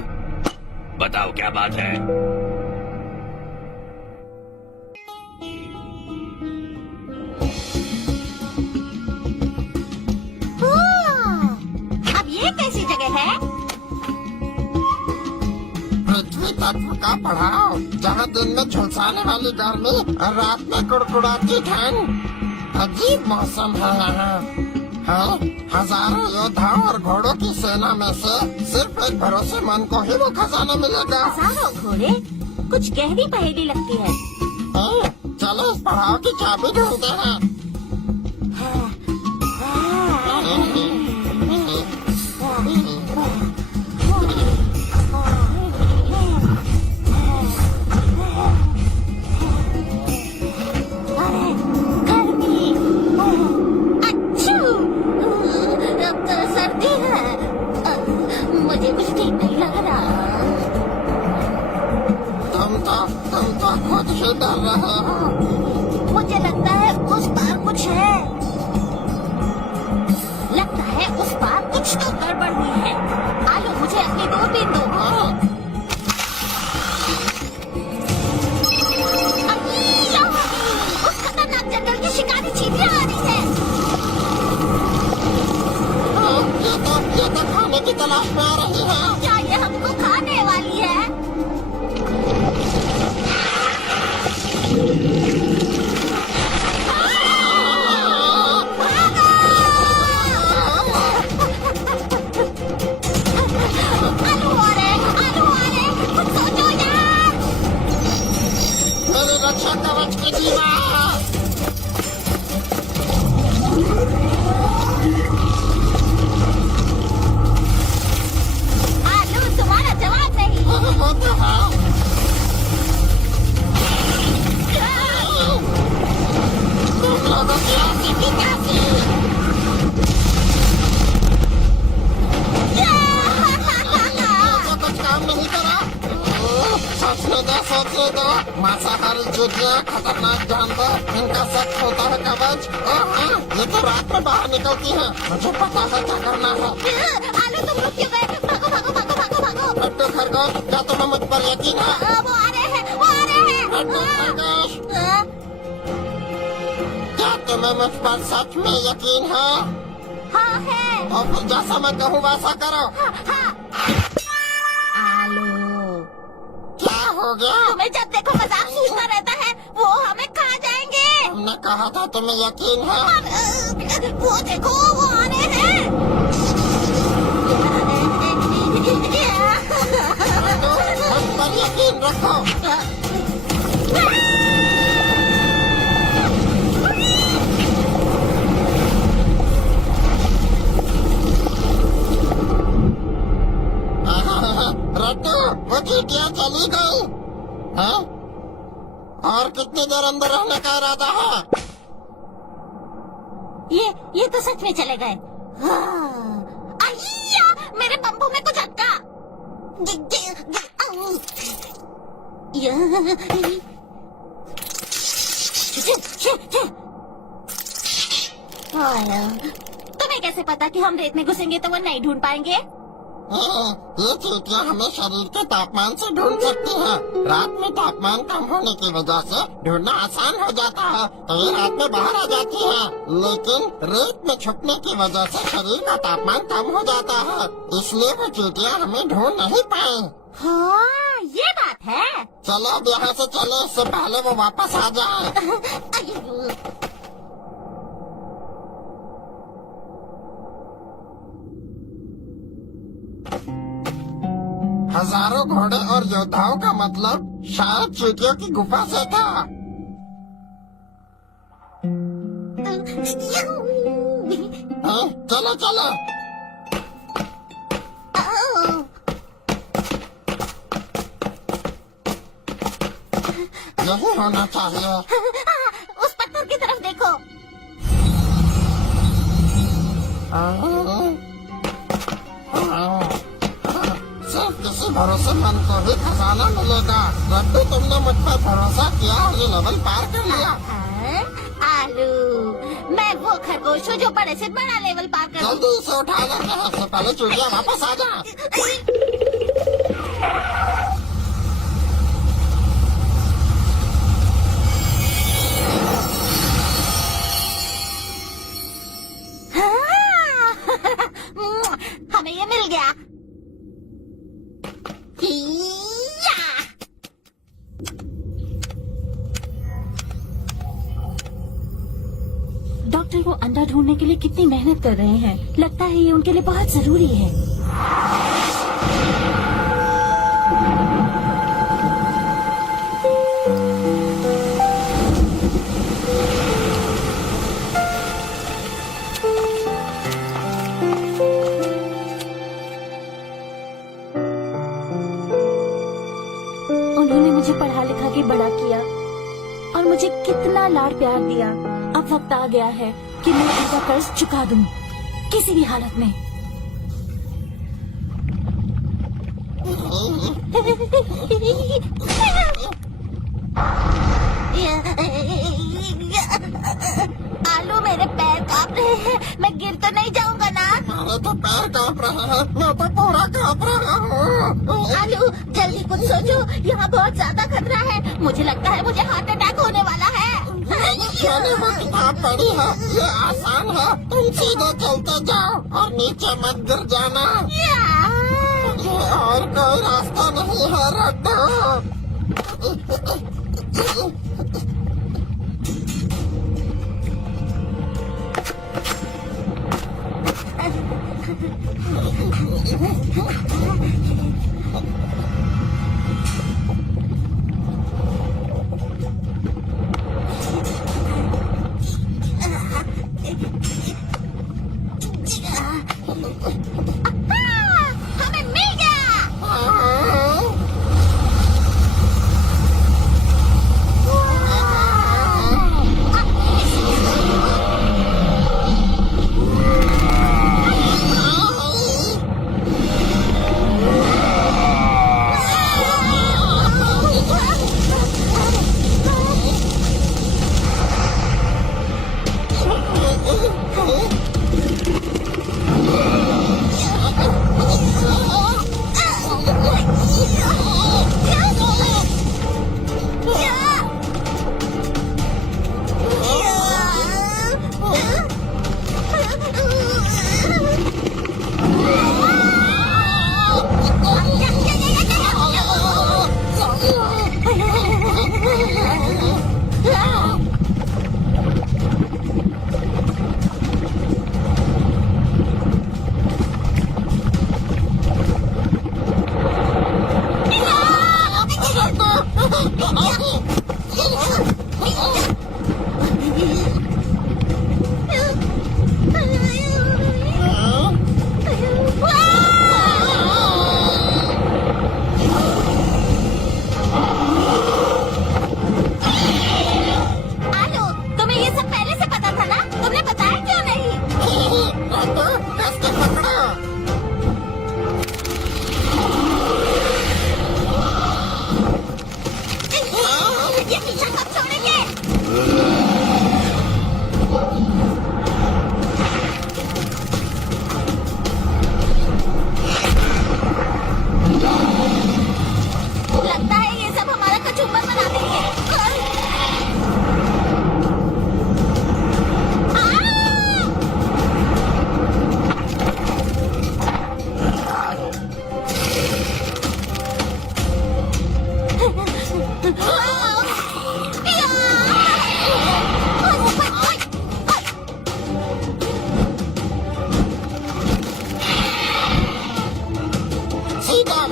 बताओ क्या बात है? अब ये कैसी जगह है? पृथ्वी तत्व का पढ़ाओ, जहाँ दिन में झुलसाने वाली गर्मी और रात में कुड़कुड़ाती ठंड। अजीब मौसम है यहाँ। हाँ, हजारों योद्धाओं और घोड़ों की सेना में से सिर्फ एक भरोसेमंद को ही वो खजाना मिलेगा। हजारों घोड़े? कुछ गहरी पहेली लगती है। हाँ, चलो इस पढ़ाओ की चाबी ढूंढते हैं। अरे, गर्मी! अच्छू! अब तो सर्दी है। मुझे कुछ ठीक नहीं लग रहा। तुम तो खुद ही डर रहे हो। मुझे लगता है उस पार कुछ है। लगता है उस पार कुछ तो गड़बड़ हुई है। आलो, मुझे अपनी दूरबीन दो। अय्या! उस खतरनाक जंगल की शिकारी चींटियां आ रही है। ये तो खाने की तलाश में आ रही है। क्या ये हमको खाने वाली है? आलू आ रहे, कुछ सोचो यार। मेरी रक्षा कवच की दीवार। आलू, तुम्हारा जवाब नहीं। वो तो है। तुम लोगों की ऐसी की तैसी। तो कुछ काम नहीं करा। सोचने दो। मांसाहारी चींटियां, खतरनाक जानवर, इनका सख्त होता है कवच। ये तो रात में बाहर निकलती है। मुझे पता है क्या करना है। आलू, तुम रुक क्यों गए? भागो भागो भागो भागो भागो। लट्टू खरगोश, क्या तुम्हें मुझ पर यकीन है? वो आ रहे हैं, वो आ रहे हैं। लट्टू खरगोश, क्या तुम्हें मुझ पर सच में यकीन है? हाँ है। तो फिर जैसा मैं कहूँ वैसा करो। आलू, क्या हो गया? तुम्हें जब देखो मजाक सूझता रहता है। वो हमें खा जाएंगे। हमने कहा था तुम्हें यकीन है। वो देखो, वो आ रहे हैं। लट्टू, मुझ पर यकीन रखो। रट्टू, वो चींटियां चली गई। हाँ? और कितनी देर अंदर रहने का इरादा है? ये तो सच में चले गए। अय्या! मेरे बम्बू में कुछ अटका। तुम्हें कैसे पता कि हम रेत में घुसेंगे तो वो नहीं ढूंढ पाएंगे? ये चींटियां हमें शरीर के तापमान से ढूंढ सकती हैं। रात में तापमान कम होने की वजह से ढूंढना आसान हो जाता है, तो ये रात में बाहर आ जाती है। लेकिन रेत में छुपने की वजह से शरीर का तापमान कम हो जाता है, इसलिए वो चींटियां हमें ढूंढ नहीं पाई। हाँ, ये बात है। चलो अब यहाँ से चले, इससे पहले वो वापस आ जाए। हजारों घोड़े और योद्धाओं का मतलब शायद चींटियों की गुफा से था। हाँ, चलो चलो। यही होना चाहिए। उस पत्थर की तरफ देखो। सिर्फ किसी भरोसेमंद को ही खजाना मिलेगा। रड्डू, तुमने मुझ पर भरोसा किया और ये लेवल पार कर लिया। आलू, मैं वो खरगोश हूँ जो बड़े से बड़ा लेवल पार कर। जल्दी इसे उठा लेते हैं, इससे पहले चूड़िया वापस आ जाए। हमें ये मिल गया। डॉक्टर वो अंडा ढूंढने के लिए कितनी मेहनत कर रहे हैं। लगता है ये उनके लिए बहुत जरूरी है। उन्होंने मुझे पढ़ा लिखा के बड़ा किया और मुझे कितना लाड प्यार दिया। अब वक्त आ गया है कि मैं उनका कर्ज चुका दूं, किसी भी हालत में। आलू, मेरे पैर कांप रहे हैं। मैं गिर तो नहीं जाऊंगा ना? मेरे तो पैर कांप रहे हैं, मैं तो पूरा कांप रहा हूँ। आलू, जल्दी कुछ सोचो, यहाँ बहुत ज्यादा खतरा है। मुझे लगता है मुझे हार्ट अटैक होने वाला है। मैंने वो किताब पढ़ी है, ये आसान है। तुम सीधे चलते जाओ और नीचे मत गिर जाना। और कोई रास्ता नहीं है रड्डू। हमें मिल गया।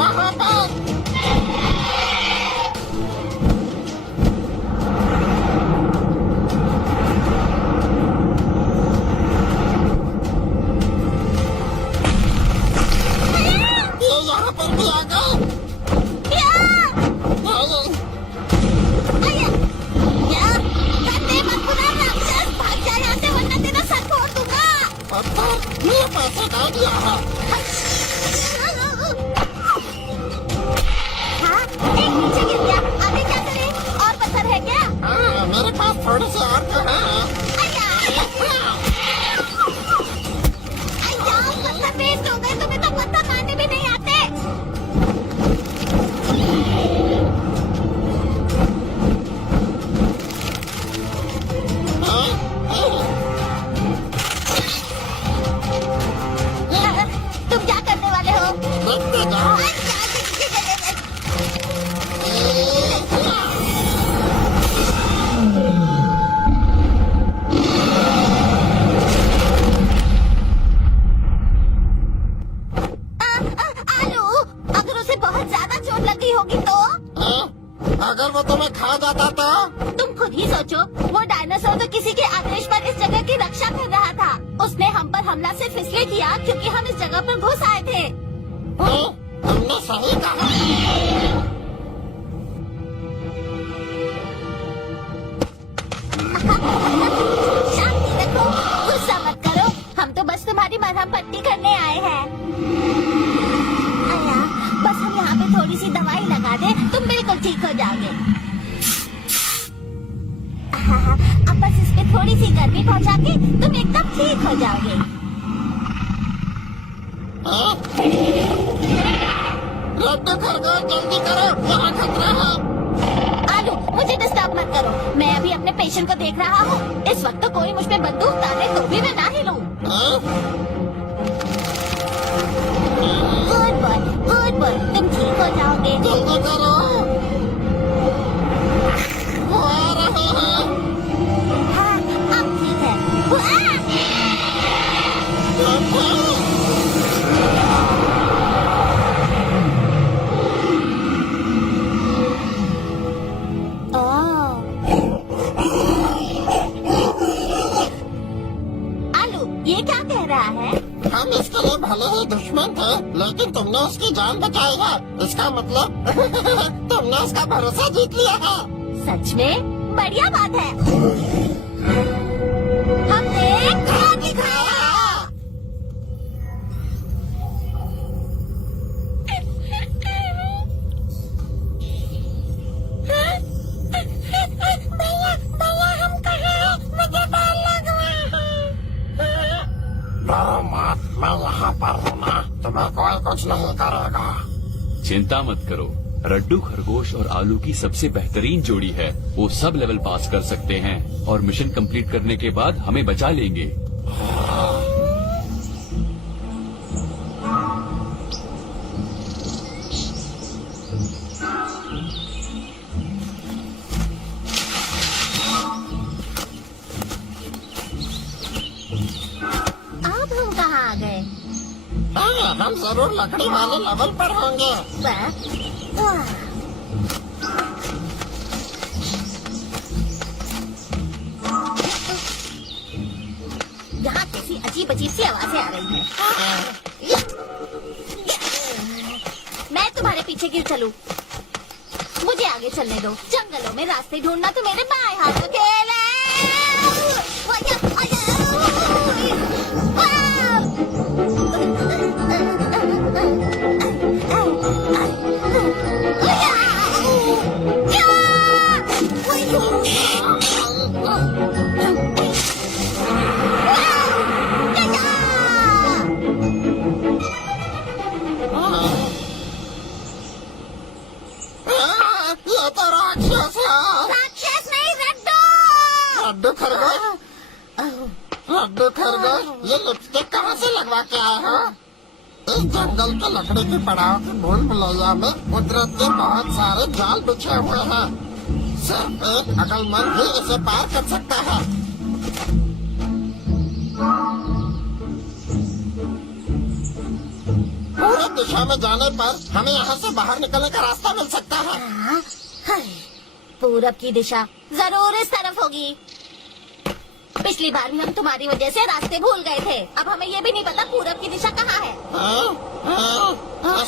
वहाँ पर। ये यहाँ पर भी आ गए। पत्थर, ये पैसे डाल दिया है। हाँ, मेरे पास थोड़ी सी और तो है। तुम्हें तो पत्थर मारने भी नहीं आते। हाँ, तुम क्या करने वाले हो? देखते जाओ। आलू, अगर उसे बहुत ज्यादा चोट लगी होगी तो? हाँ, अगर वो तुम्हें खा जाता तो? तुम खुद ही सोचो, वो डायनासोर तो किसी के आदेश पर इस जगह की रक्षा कर रहा था। उसने हम पर हमला सिर्फ इसलिए किया क्योंकि हम इस जगह पर घुस आए थे। हाँ, तुमने सही कहा। शांति रखो, गुस्सा मत करो। हम तो बस तुम्हारी मरहम पट्टी करने आए हैं। आया, बस हम यहाँ पे थोड़ी सी दवाई लगा दे, तुम बिल्कुल ठीक हो जाओगे। अब बस इस पे थोड़ी सी गर्मी पहुँचा के तुम एकदम ठीक हो जाओगे। हाँ? लड्डू खरगोश, जल्दी करो, यहाँ खतरा है। आलू, मुझे डिस्टर्ब मत करो। मैं अभी अपने पेशेंट को देख रहा हूँ। इस वक्त तो कोई मुझ पे बंदूक ताने तो भी मैं ना हिलूं। हाँ? गुड बॉय, तुम ठीक हो जाओगे। जल्दी करो। वो आ रहे हैं। हाँ, अब ठीक है। आलू, ये क्या कह रहा है? हम इसके लिए भले ही दुश्मन थे, लेकिन तुमने उसकी जान बचाई है। इसका मतलब तुमने उसका भरोसा जीत लिया है। सच में बढ़िया बात है। हमने क्या दिखाया? डरो मत, मैं यहाँ पर हूँ ना, तुम्हें कोई कुछ नहीं करेगा। चिंता मत करो, रड्डू खरगोश और आलू की सबसे बेहतरीन जोड़ी है। वो सब लेवल पास कर सकते हैं और मिशन कंप्लीट करने के बाद हमें बचा लेंगे। अब हम कहाँ आ गए? हाँ, हम जरूर लकड़ी वाले लेवल पर होंगे। यहाँ कैसी अजीब अजीब सी आवाजें आ रही हैं। मैं तुम्हारे पीछे क्यों चलूं? मुझे आगे चलने दो। जंगलों में रास्ते ढूंढना तो मेरे बाएं हाथ का खेल है। ये तो राक्षस है। राक्षस नहीं, रड्डू। लड्डू खरगोश, लड्डू खरगोश, ये लिपस्टिक कहाँ से लगवा के आए हो? इस जंगल के लकड़ी की पड़ाव की भूल भुलैया में कुदरत के बहुत सारे जाल बिछे हुए हैं। सिर्फ एक अकलमंद ही इसे पार कर सकता है। पूरे दिशा में जाने पर हमें यहाँ से बाहर निकलने का रास्ता मिल सकता है। हाय, पूरब की दिशा जरूर इस तरफ होगी। पिछली बार भी हम तुम्हारी वजह से रास्ते भूल गए थे। अब हमें ये भी नहीं पता पूरब की दिशा कहाँ है।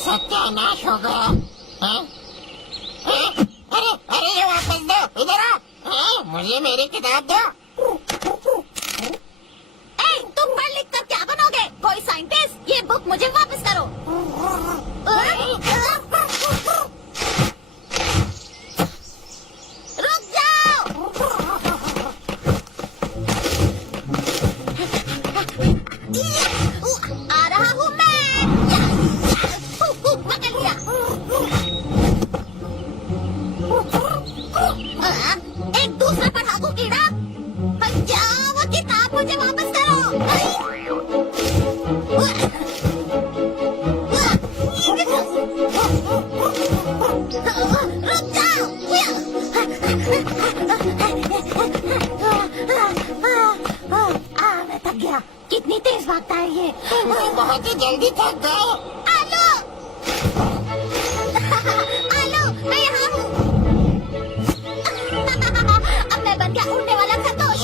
सत्यानाश हो गया। अरे अरे ये वापस दो, इधर आओ। मुझे मेरी किताब दो। ए, तुम पढ़ लिख कर क्या बनोगे? कोई साइंटिस्ट? ये बुक मुझे वापस करो। रुक जाओ। आ रहा हूँ मैं। पकड़ लिया। एक दूसरा पढ़ाकू कीड़ा। क्या वो किताब मुझे वापस करो। रुक जाओ। मैं थक गया। कितनी तेज भागता है ये। बहुत ही जल्दी थक गए। आलो आलो, मैं यहाँ हूँ। अब मैं बन गया उड़ने वाला खरगोश।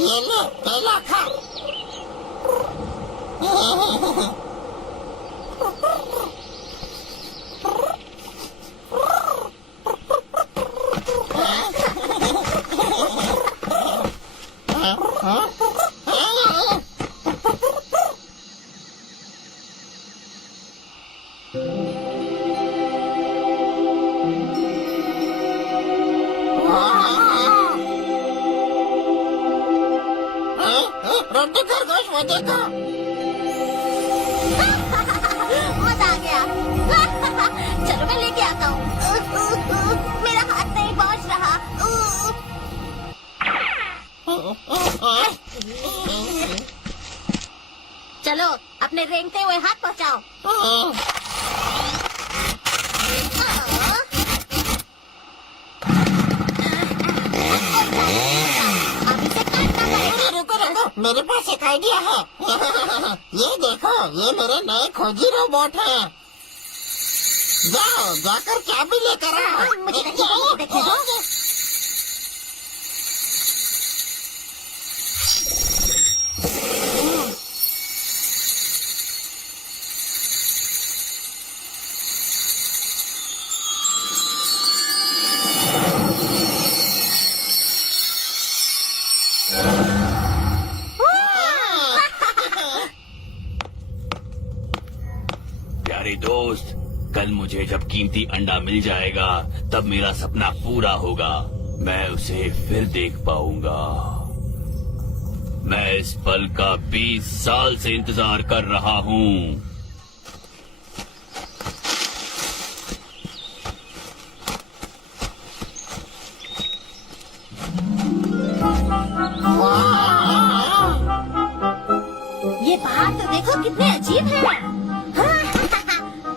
ये ले, केला खा। रड्डू खरगोश वो देखो। मजा आ गया। चलो मैं लेके आता हूँ। मेरा हाथ नहीं पहुँच रहा। चलो अपने रेंगते हुए हाथ पहुँचाओ। अब इसे काटना पड़ेगा। रुको रुको, मेरे पास एक आइडिया है। ये देखो, ये मेरे नए खोजी रोबोट है। जाओ जाकर चाबी लेकर आओ। मुझे देखने दो। प्यारे दोस्त, कल मुझे जब कीमती अंडा मिल जाएगा तब मेरा सपना पूरा होगा। मैं उसे फिर देख पाऊंगा। मैं इस पल का 20 साल से इंतजार कर रहा हूँ। ये पहाड़ तो देखो कितने अजीब हैं।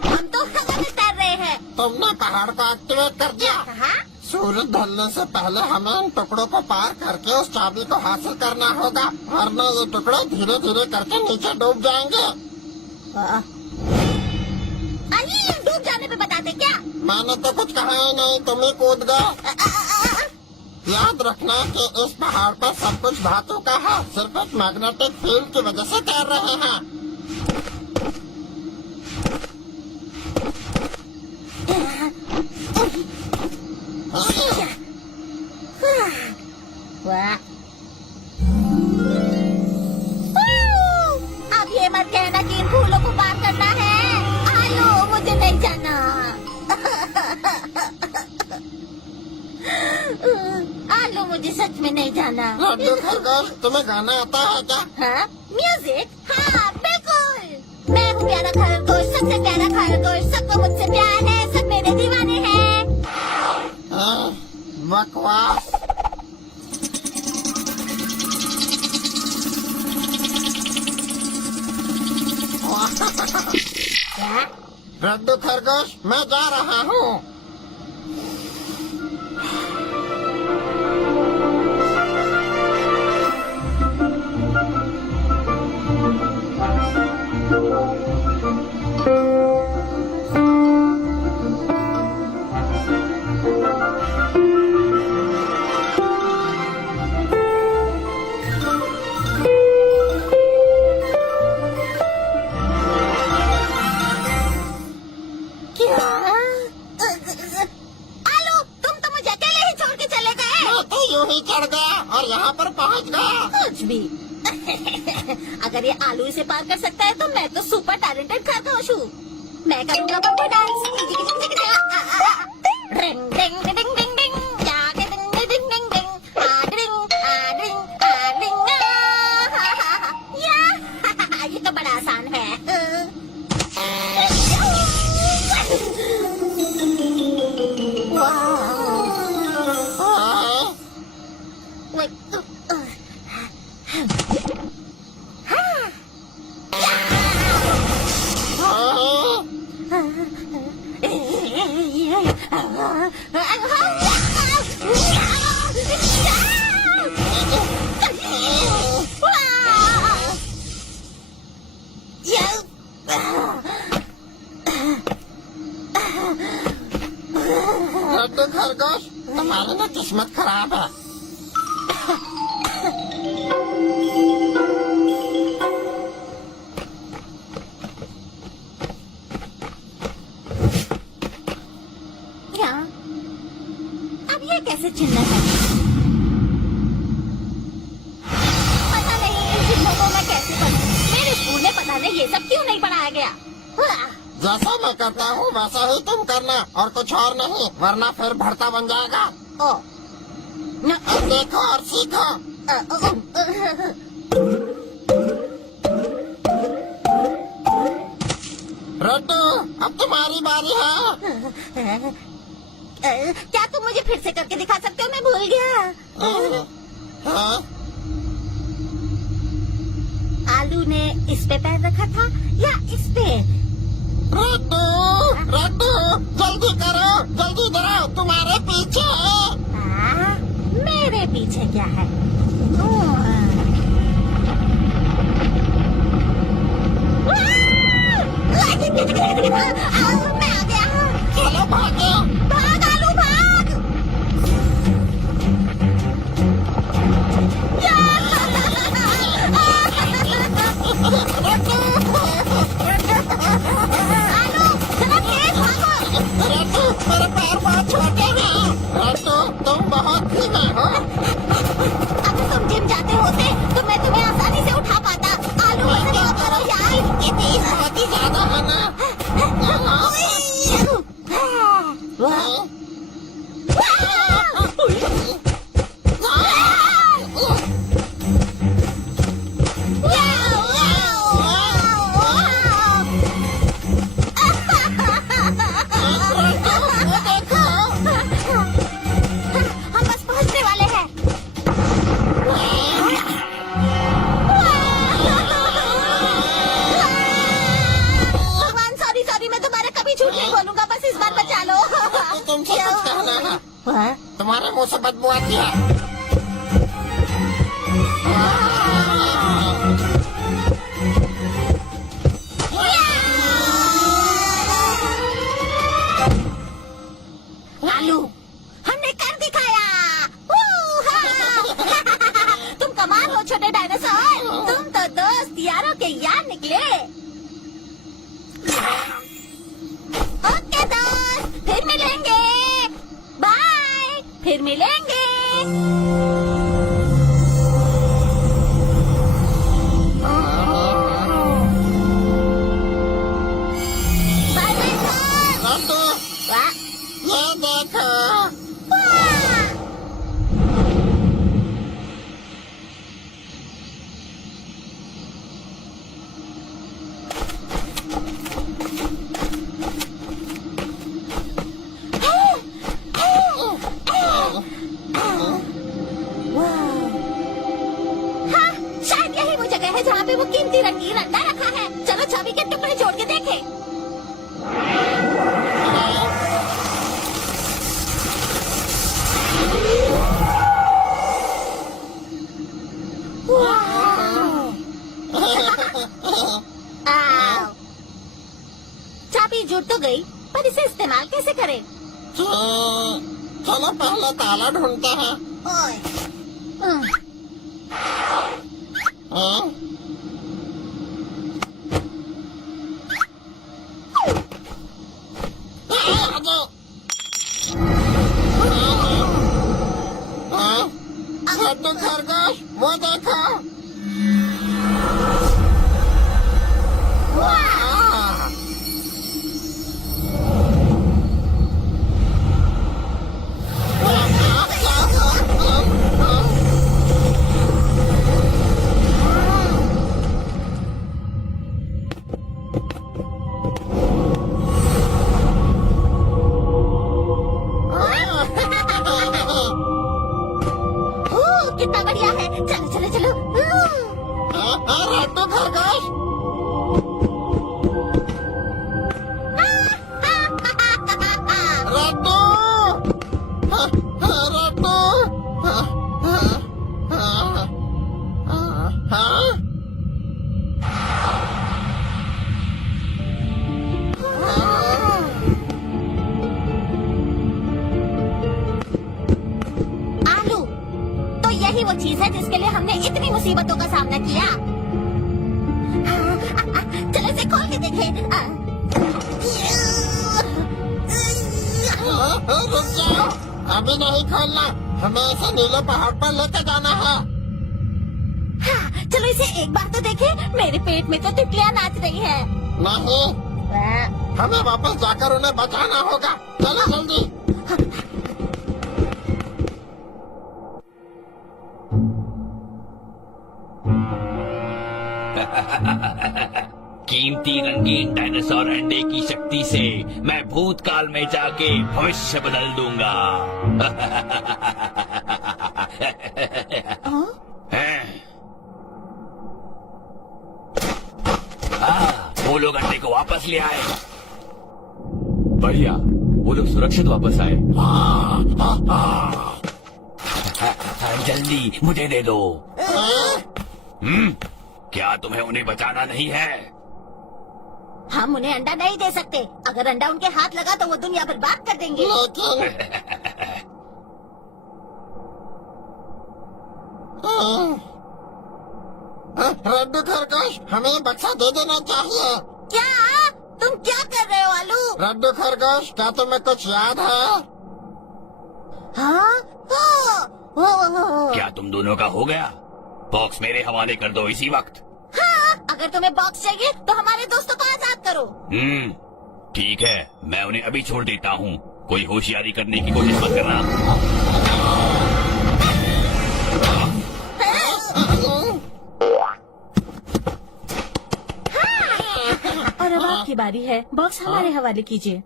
हम तो हवा में तैर रहे हैं। तुमने पहाड़ को एक्टिवेट कर दिया। कहाँ? सूरज ढलने से पहले हमें इन टुकड़ों को पार करके उस चाबी को हासिल करना होगा, वरना ये टुकड़े धीरे धीरे करके नीचे डूब जाएंगे। अरे डूब जाने पे बताते क्या? मैंने तो कुछ कहा ही नहीं, तुम ही कूद गए। याद रखना कि इस पहाड़ पर सब कुछ धातु का है, सिर्फ एक मैग्नेटिक फील्ड की वजह से तैर रहे हैं। वाह। अब ये मत कहना कि इन फूलों को पार आलू मुझे सच में नहीं जाना। लड्डू खरगोश, तुम्हें गाना आता है क्या? हाँ, म्यूजिक, हाँ बिल्कुल। मैं हूँ प्यारा खरगोश, सबसे प्यारा खरगोश, सबको मुझसे प्यार है, सब मेरे दीवाने हैं। बकवास। क्या? लड्डू खरगोश, मैं जा रहा हूँ। क्या? आलू, तुम तो मुझे अकेले ही छोड़ के चले गए। मैं तो यूं ही चढ़ गया और यहाँ पर पहुँच गया। कुछ भी। अगर ये आलू इसे पार कर सकता है तो मैं तो सुपर टैलेंटेड खरगोश हूँ। मैं करूँगा बम्बू डांस। डिंग डिंग डिंग डिंग डिंग, जाके डिंग डिंग डिंग डिंग, आ डिंग आ डिंग आ डिंग आ। या ये तो बड़ा आसान है। हाँ, हाँ, लड्डू खरगोश, तुम्हारी ना किस्मत खराब है। क्या? अब ये कैसे चिन्ह है? पता नहीं इन चिन्हों को मैं कैसे पढ़ूं। मेरे स्कूल में पता नहीं ये सब क्यों नहीं पढ़ाया गया। जैसा मैं करता हूँ वैसा ही तुम करना और कुछ और नहीं, वरना फिर भरता बन जाएगा। ओ, न, अब देखो और सीखो। लड्डू, अब तुम्हारी बारी है। क्या तुम मुझे फिर से करके दिखा सकते हो? मैं भूल गया। हाँ? आलू ने इस पे पैर रखा था या इस पे? लड्डू, लड्डू, जल्दी करो, जल्दी करो, तुम्हारे पीछे। मेरे पीछे क्या है? मैं आ गया। चलो भागो। भाग आलू भाग। आलू जरा तेज भागो। लड्डू, मेरे पैर बहुत छोटे हैं। लड्डू, तुम बहुत धीमे हो। अगर तुम जिम जाते होते तो मैं तुम्हें आसानी से उठा पाता। आलू बदलाव करो यार। ये तेज बहुत ही ज्यादा है ना। हम बस पहुंचने वाले हैं। भगवान सॉरी सॉरी, मैं तुम्हारा कभी झूठ नहीं बोलूंगा, बस इस बार बचा लो। तुमसे कुछ कहना है। तुम्हारे मुंह से बदबू आती है। आलू, हमने कर दिखाया। तुम कमाल हो छोटे डायनासोर। तुम तो दोस्त यारों के यार निकले। ओके दोस्त, फिर मिलेंगे। बाय, फिर मिलेंगे। बाय बाय दोस्त। लड्डू, वाह, ये देखो। वाह, हाँ, शायद यही वो जगह है जहाँ पे वो कीमती रंगीन अंडा रखा है। चलो चाबी के टुकड़े जोड़ के देखें। आओ। चाबी जुड़ तो गई, पर इसे इस्तेमाल कैसे करें? चलो पहले ताला ढूंढते हैं। ओए, हाँ? लड्डू खरगोश, वो देखो। कितना बढ़िया है। चलो चलो चलो। लड्डू खरगोश, लड्डू, लड्डू, आलू, तो यही वो चीज है जिसके लिए हमने इतनी मुसीबतों का सामना किया। चलो इसे खोल के देखें। रुक जाओ, अभी नहीं खोलना। हमें इसे नीले पहाड़ पर लेकर जाना है। हाँ, चलो इसे एक बार तो देखें। मेरे पेट में तो तितलियां नाच रही है। नहीं, हमें वापस जाकर उन्हें बचाना होगा। चलो जल्दी। कीमती रंगीन डायनासोर अंडे की शक्ति से मैं भूतकाल में जाके भविष्य बदल दूंगा। वो लोग अंडे को वापस ले आए। बढ़िया, वो लोग सुरक्षित वापस आए। जल्दी मुझे दे दो। क्या तुम्हें उन्हें बचाना नहीं है? हम उन्हें अंडा नहीं दे सकते। अगर अंडा उनके हाथ लगा तो वो दुनिया बर्बाद कर देंगे। लड्डू खरगोश, हमें बक्सा दे देना चाहिए। क्या? तुम क्या कर रहे हो आलू? लड्डू खरगोश, क्या तुम्हें कुछ याद है? हाँ? क्या तुम दोनों का हो गया? बॉक्स मेरे हवाले कर दो इसी वक्त। हाँ, अगर तुम्हें बॉक्स चाहिए तो हमारे दोस्तों को आजाद करो। ठीक है, मैं उन्हें अभी छोड़ देता हूँ। कोई होशियारी करने की कोशिश मत करना। और अब आपकी बारी है। बॉक्स हमारे हवाले कीजिए।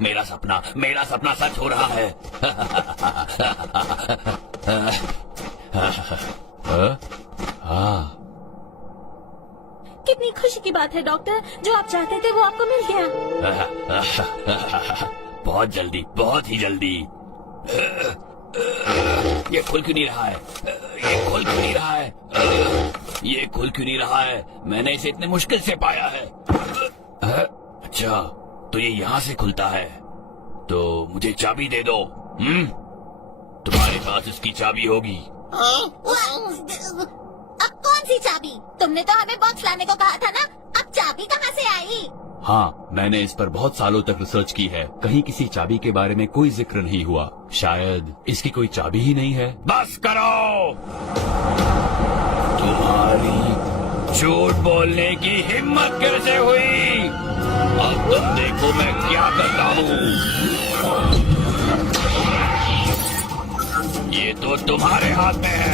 मेरा सपना सच हो रहा है। कितनी खुशी की बात है डॉक्टर, जो आप चाहते थे वो आपको मिल गया। बहुत जल्दी, बहुत ही जल्दी। ये खुल क्यों नहीं रहा है? ये खुल क्यों नहीं रहा है? ये खुल क्यों नहीं रहा है? मैंने इसे इतने मुश्किल से पाया है। अच्छा, तो ये यहाँ से खुलता है। तो मुझे चाबी दे दो। तुम्हारे पास इसकी चाबी होगी। अब कौन सी चाबी? तुमने तो हमें बॉक्स लाने को कहा था ना। अब चाबी कहाँ से आई? हाँ, मैंने इस पर बहुत सालों तक रिसर्च की है। कहीं किसी चाबी के बारे में कोई जिक्र नहीं हुआ। शायद इसकी कोई चाबी ही नहीं है। बस करो! तुम्हारी झूठ बोलने की हिम्मत कैसे हुई? अब तुम देखो मैं क्या करता हूँ। ये तो तुम्हारे हाथ में है।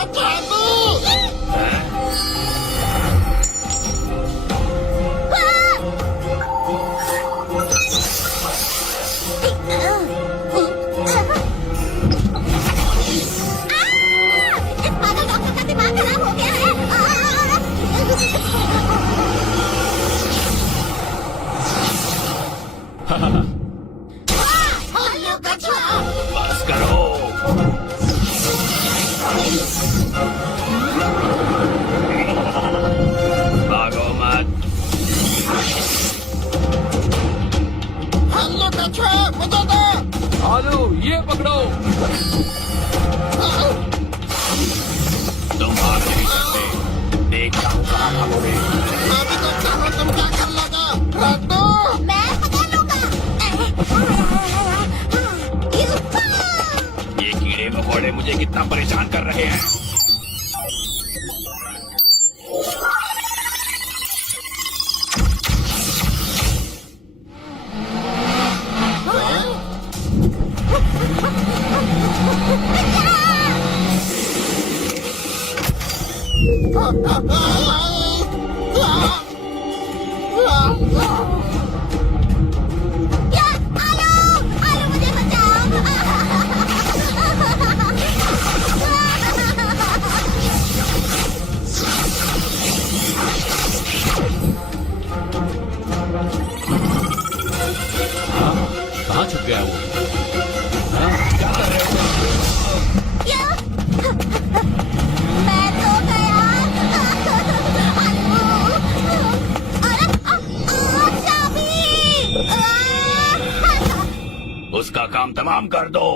वो चाबी। इस पागल डॉक्टर का दिमाग खराब हो गया है। हेलो कछुआ। बस करो। भागो मत। हेलो कछुआ, मुझे दो। आलू ये पकड़ो। तुम भाग नहीं सकते। देखता हूँ कहाँ भागोगे। मैं भी देखता हूँ तुम क्या कर लोगे। रड्डू। मैं पकड़ लूंगा। ये कीड़े मकोड़े मुझे कितना परेशान कर रहे हैं। आलू मुझे बचाओ। कहाँ छुप गया वो? हाँ? क्या कर रहे हो? क्या? मैं तो गया। चाबी। उसका काम तमाम कर दो।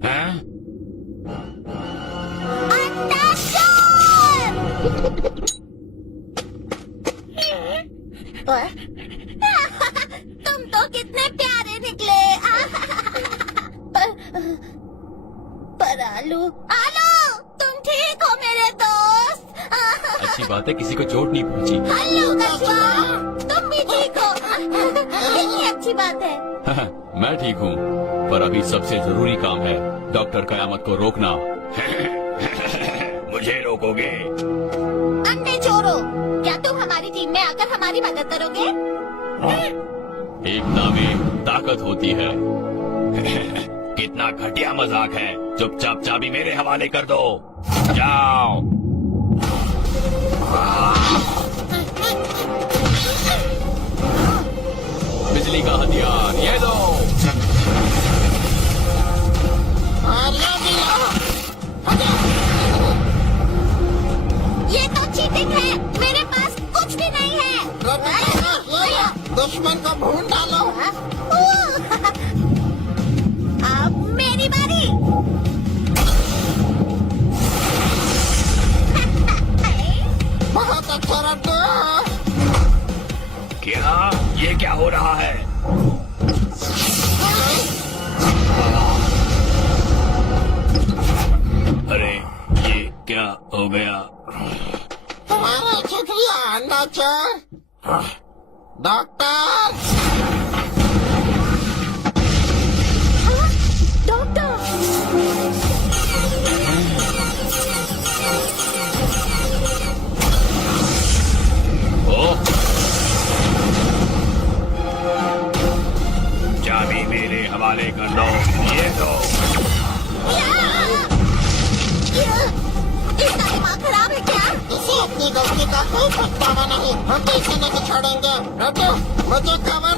हैं? तुम तो कितने प्यारे निकले। पर आलू तुम ठीक हो मेरे दोस्त। अच्छी बात है किसी को चोट नहीं पहुंची। हेलो कछुआ, तुम भी ठीक हो। कितनी अच्छी बात है। मैं ठीक हूँ पर अभी सबसे जरूरी काम है डॉक्टर कयामत को रोकना। मुझे रोकोगे? अंडे चोरो, क्या तुम हमारी टीम में आकर हमारी मदद करोगे? एकता में ताकत होती है। कितना घटिया मजाक है। चुपचाप चाबी मेरे हवाले कर दो। जाओ। बिजली का हथियार ये लो। आर्या भी लो। ये तो चीटिंग है। मेरे पास कुछ भी नहीं है। रड्डू, ये लो, दुश्मन को भून डालो। अब मेरी बारी। बहुत अच्छा रड्डू। क्या ये क्या हो रहा है? अरे ये क्या हो गया? तुम्हारा शुक्रिया अंडा चोर। डॉक्टर। डॉक्टर ओ चाबी मेरे हवाले कर दो। ये दो। इसका दिमाग खराब है क्या? इसे अपनी गलती का कोई पछतावा नहीं। हम इसे नहीं छोड़ेंगे। रड्डू, मुझे कवर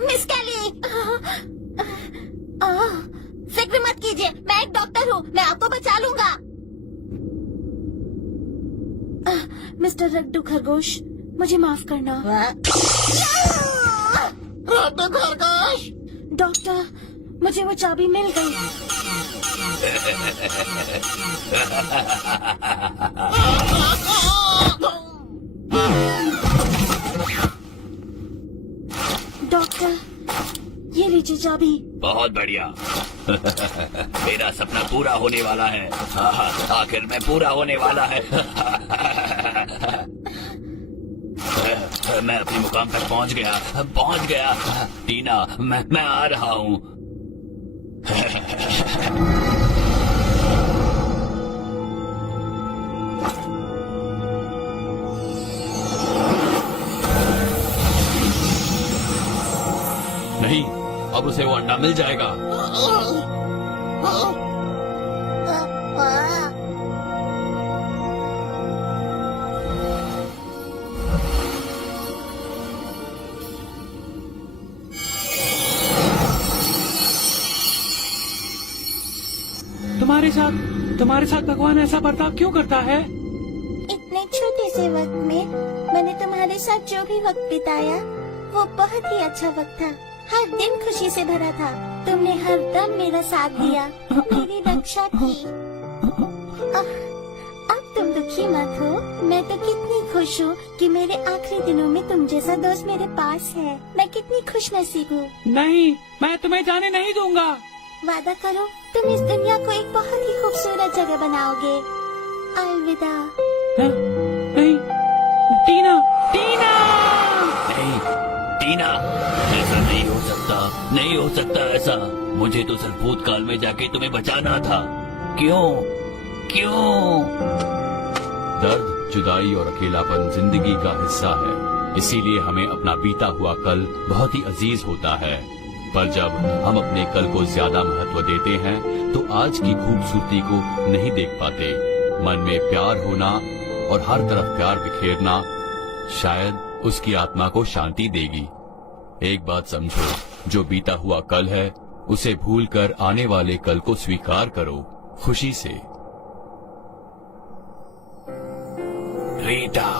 मिस कैली, फिक्र मत कीजिए, मैं एक डॉक्टर हूँ, मैं आपको बचा लूंगा। मिस्टर रड्डू खरगोश, मुझे माफ करना। रड्डू खरगोश, डॉक्टर, मुझे वो चाबी मिल गई। डॉक्टर, ये लीजिए चाबी। बहुत बढ़िया। मेरा सपना पूरा होने वाला है। आखिर में पूरा होने वाला है। मैं अपने मुकाम तक पहुंच गया। टीना, मैं आ रहा हूँ। नहीं, अब उसे वो अंडा मिल जाएगा। तुम्हारे साथ भगवान ऐसा बर्ताव क्यों करता है? इतने छोटे से वक्त में मैंने तुम्हारे साथ जो भी वक्त बिताया वो बहुत ही अच्छा वक्त था। हर दिन खुशी से भरा था। तुमने हर दम मेरा साथ दिया, मेरी रक्षा की। अब तुम दुखी मत हो। मैं तो कितनी खुश हूँ कि मेरे आखिरी दिनों में तुम जैसा दोस्त मेरे पास है। मैं कितनी खुश नसीब हूँ। नहीं, मैं तुम्हें जाने नहीं दूंगा। वादा करो, तुम इस दुनिया को एक बहुत ही खूबसूरत जगह बनाओगे। अलविदा। हाँ? नहीं, टीना, नहीं, टीना, ऐसा नहीं हो सकता ऐसा। मुझे तो सिर्फ भूतकाल में जाके तुम्हें बचाना था। क्यों? दर्द, जुदाई और अकेलापन जिंदगी का हिस्सा है। इसीलिए हमें अपना बीता हुआ कल बहुत ही अजीज होता है। पर जब हम अपने कल को ज्यादा महत्व देते हैं तो आज की खूबसूरती को नहीं देख पाते। मन में प्यार होना और हर तरफ प्यार बिखेरना शायद उसकी आत्मा को शांति देगी। एक बात समझो, जो बीता हुआ कल है उसे भूलकर आने वाले कल को स्वीकार करो खुशी से। रीटा,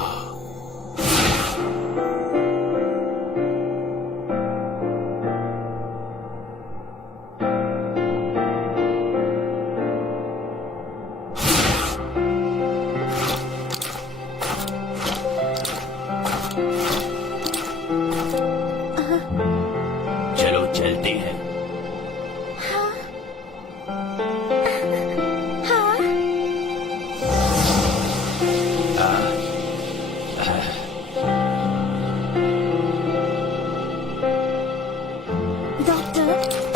चलो चलते हैं। डॉक्टर,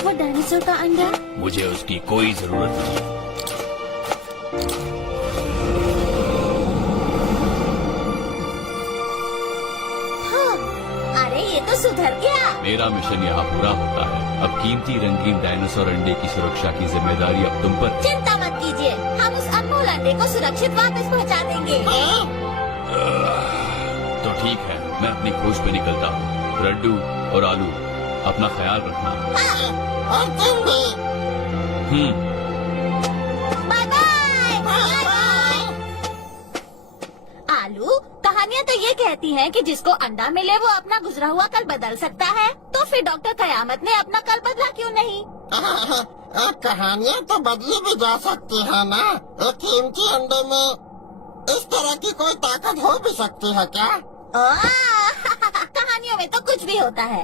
वो डायनासोर का अंडा। मुझे उसकी कोई जरूरत नहीं। अरे ये तो सुधर गया। मेरा मिशन यहाँ पूरा होता है। अब कीमती रंगीन डायनासोर अंडे की सुरक्षा की जिम्मेदारी अब तुम पर। चिंता मत कीजिए, हम उस अनमोल अंडे को सुरक्षित वापस पहुंचा देंगे। तो ठीक है, मैं अपनी खोज पे निकलता हूँ। रड्डू और आलू, अपना ख्याल रखना। और तुम भी। Bye bye. आलू, कहानियाँ तो ये कहती हैं कि जिसको अंडा मिले वो अपना गुजरा हुआ कल बदल सकता है। तो फिर डॉक्टर कयामत ने अपना कल बदला क्यों नहीं? कहानियाँ तो बदली भी जा सकती है ना। एक कीमती अंडे में इस तरह की कोई ताकत हो भी सकती है क्या? कहानियों में तो कुछ भी होता है।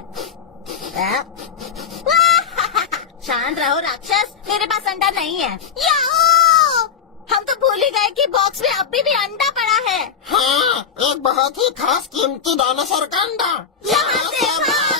शांत रहो राक्षस, मेरे पास अंडा नहीं है। याओ! हम तो भूल ही गए कि बॉक्स में अभी भी अंडा पड़ा है। हाँ, एक बहुत ही खास कीमती डायनासोर का अंडा। यहाँ से भाग!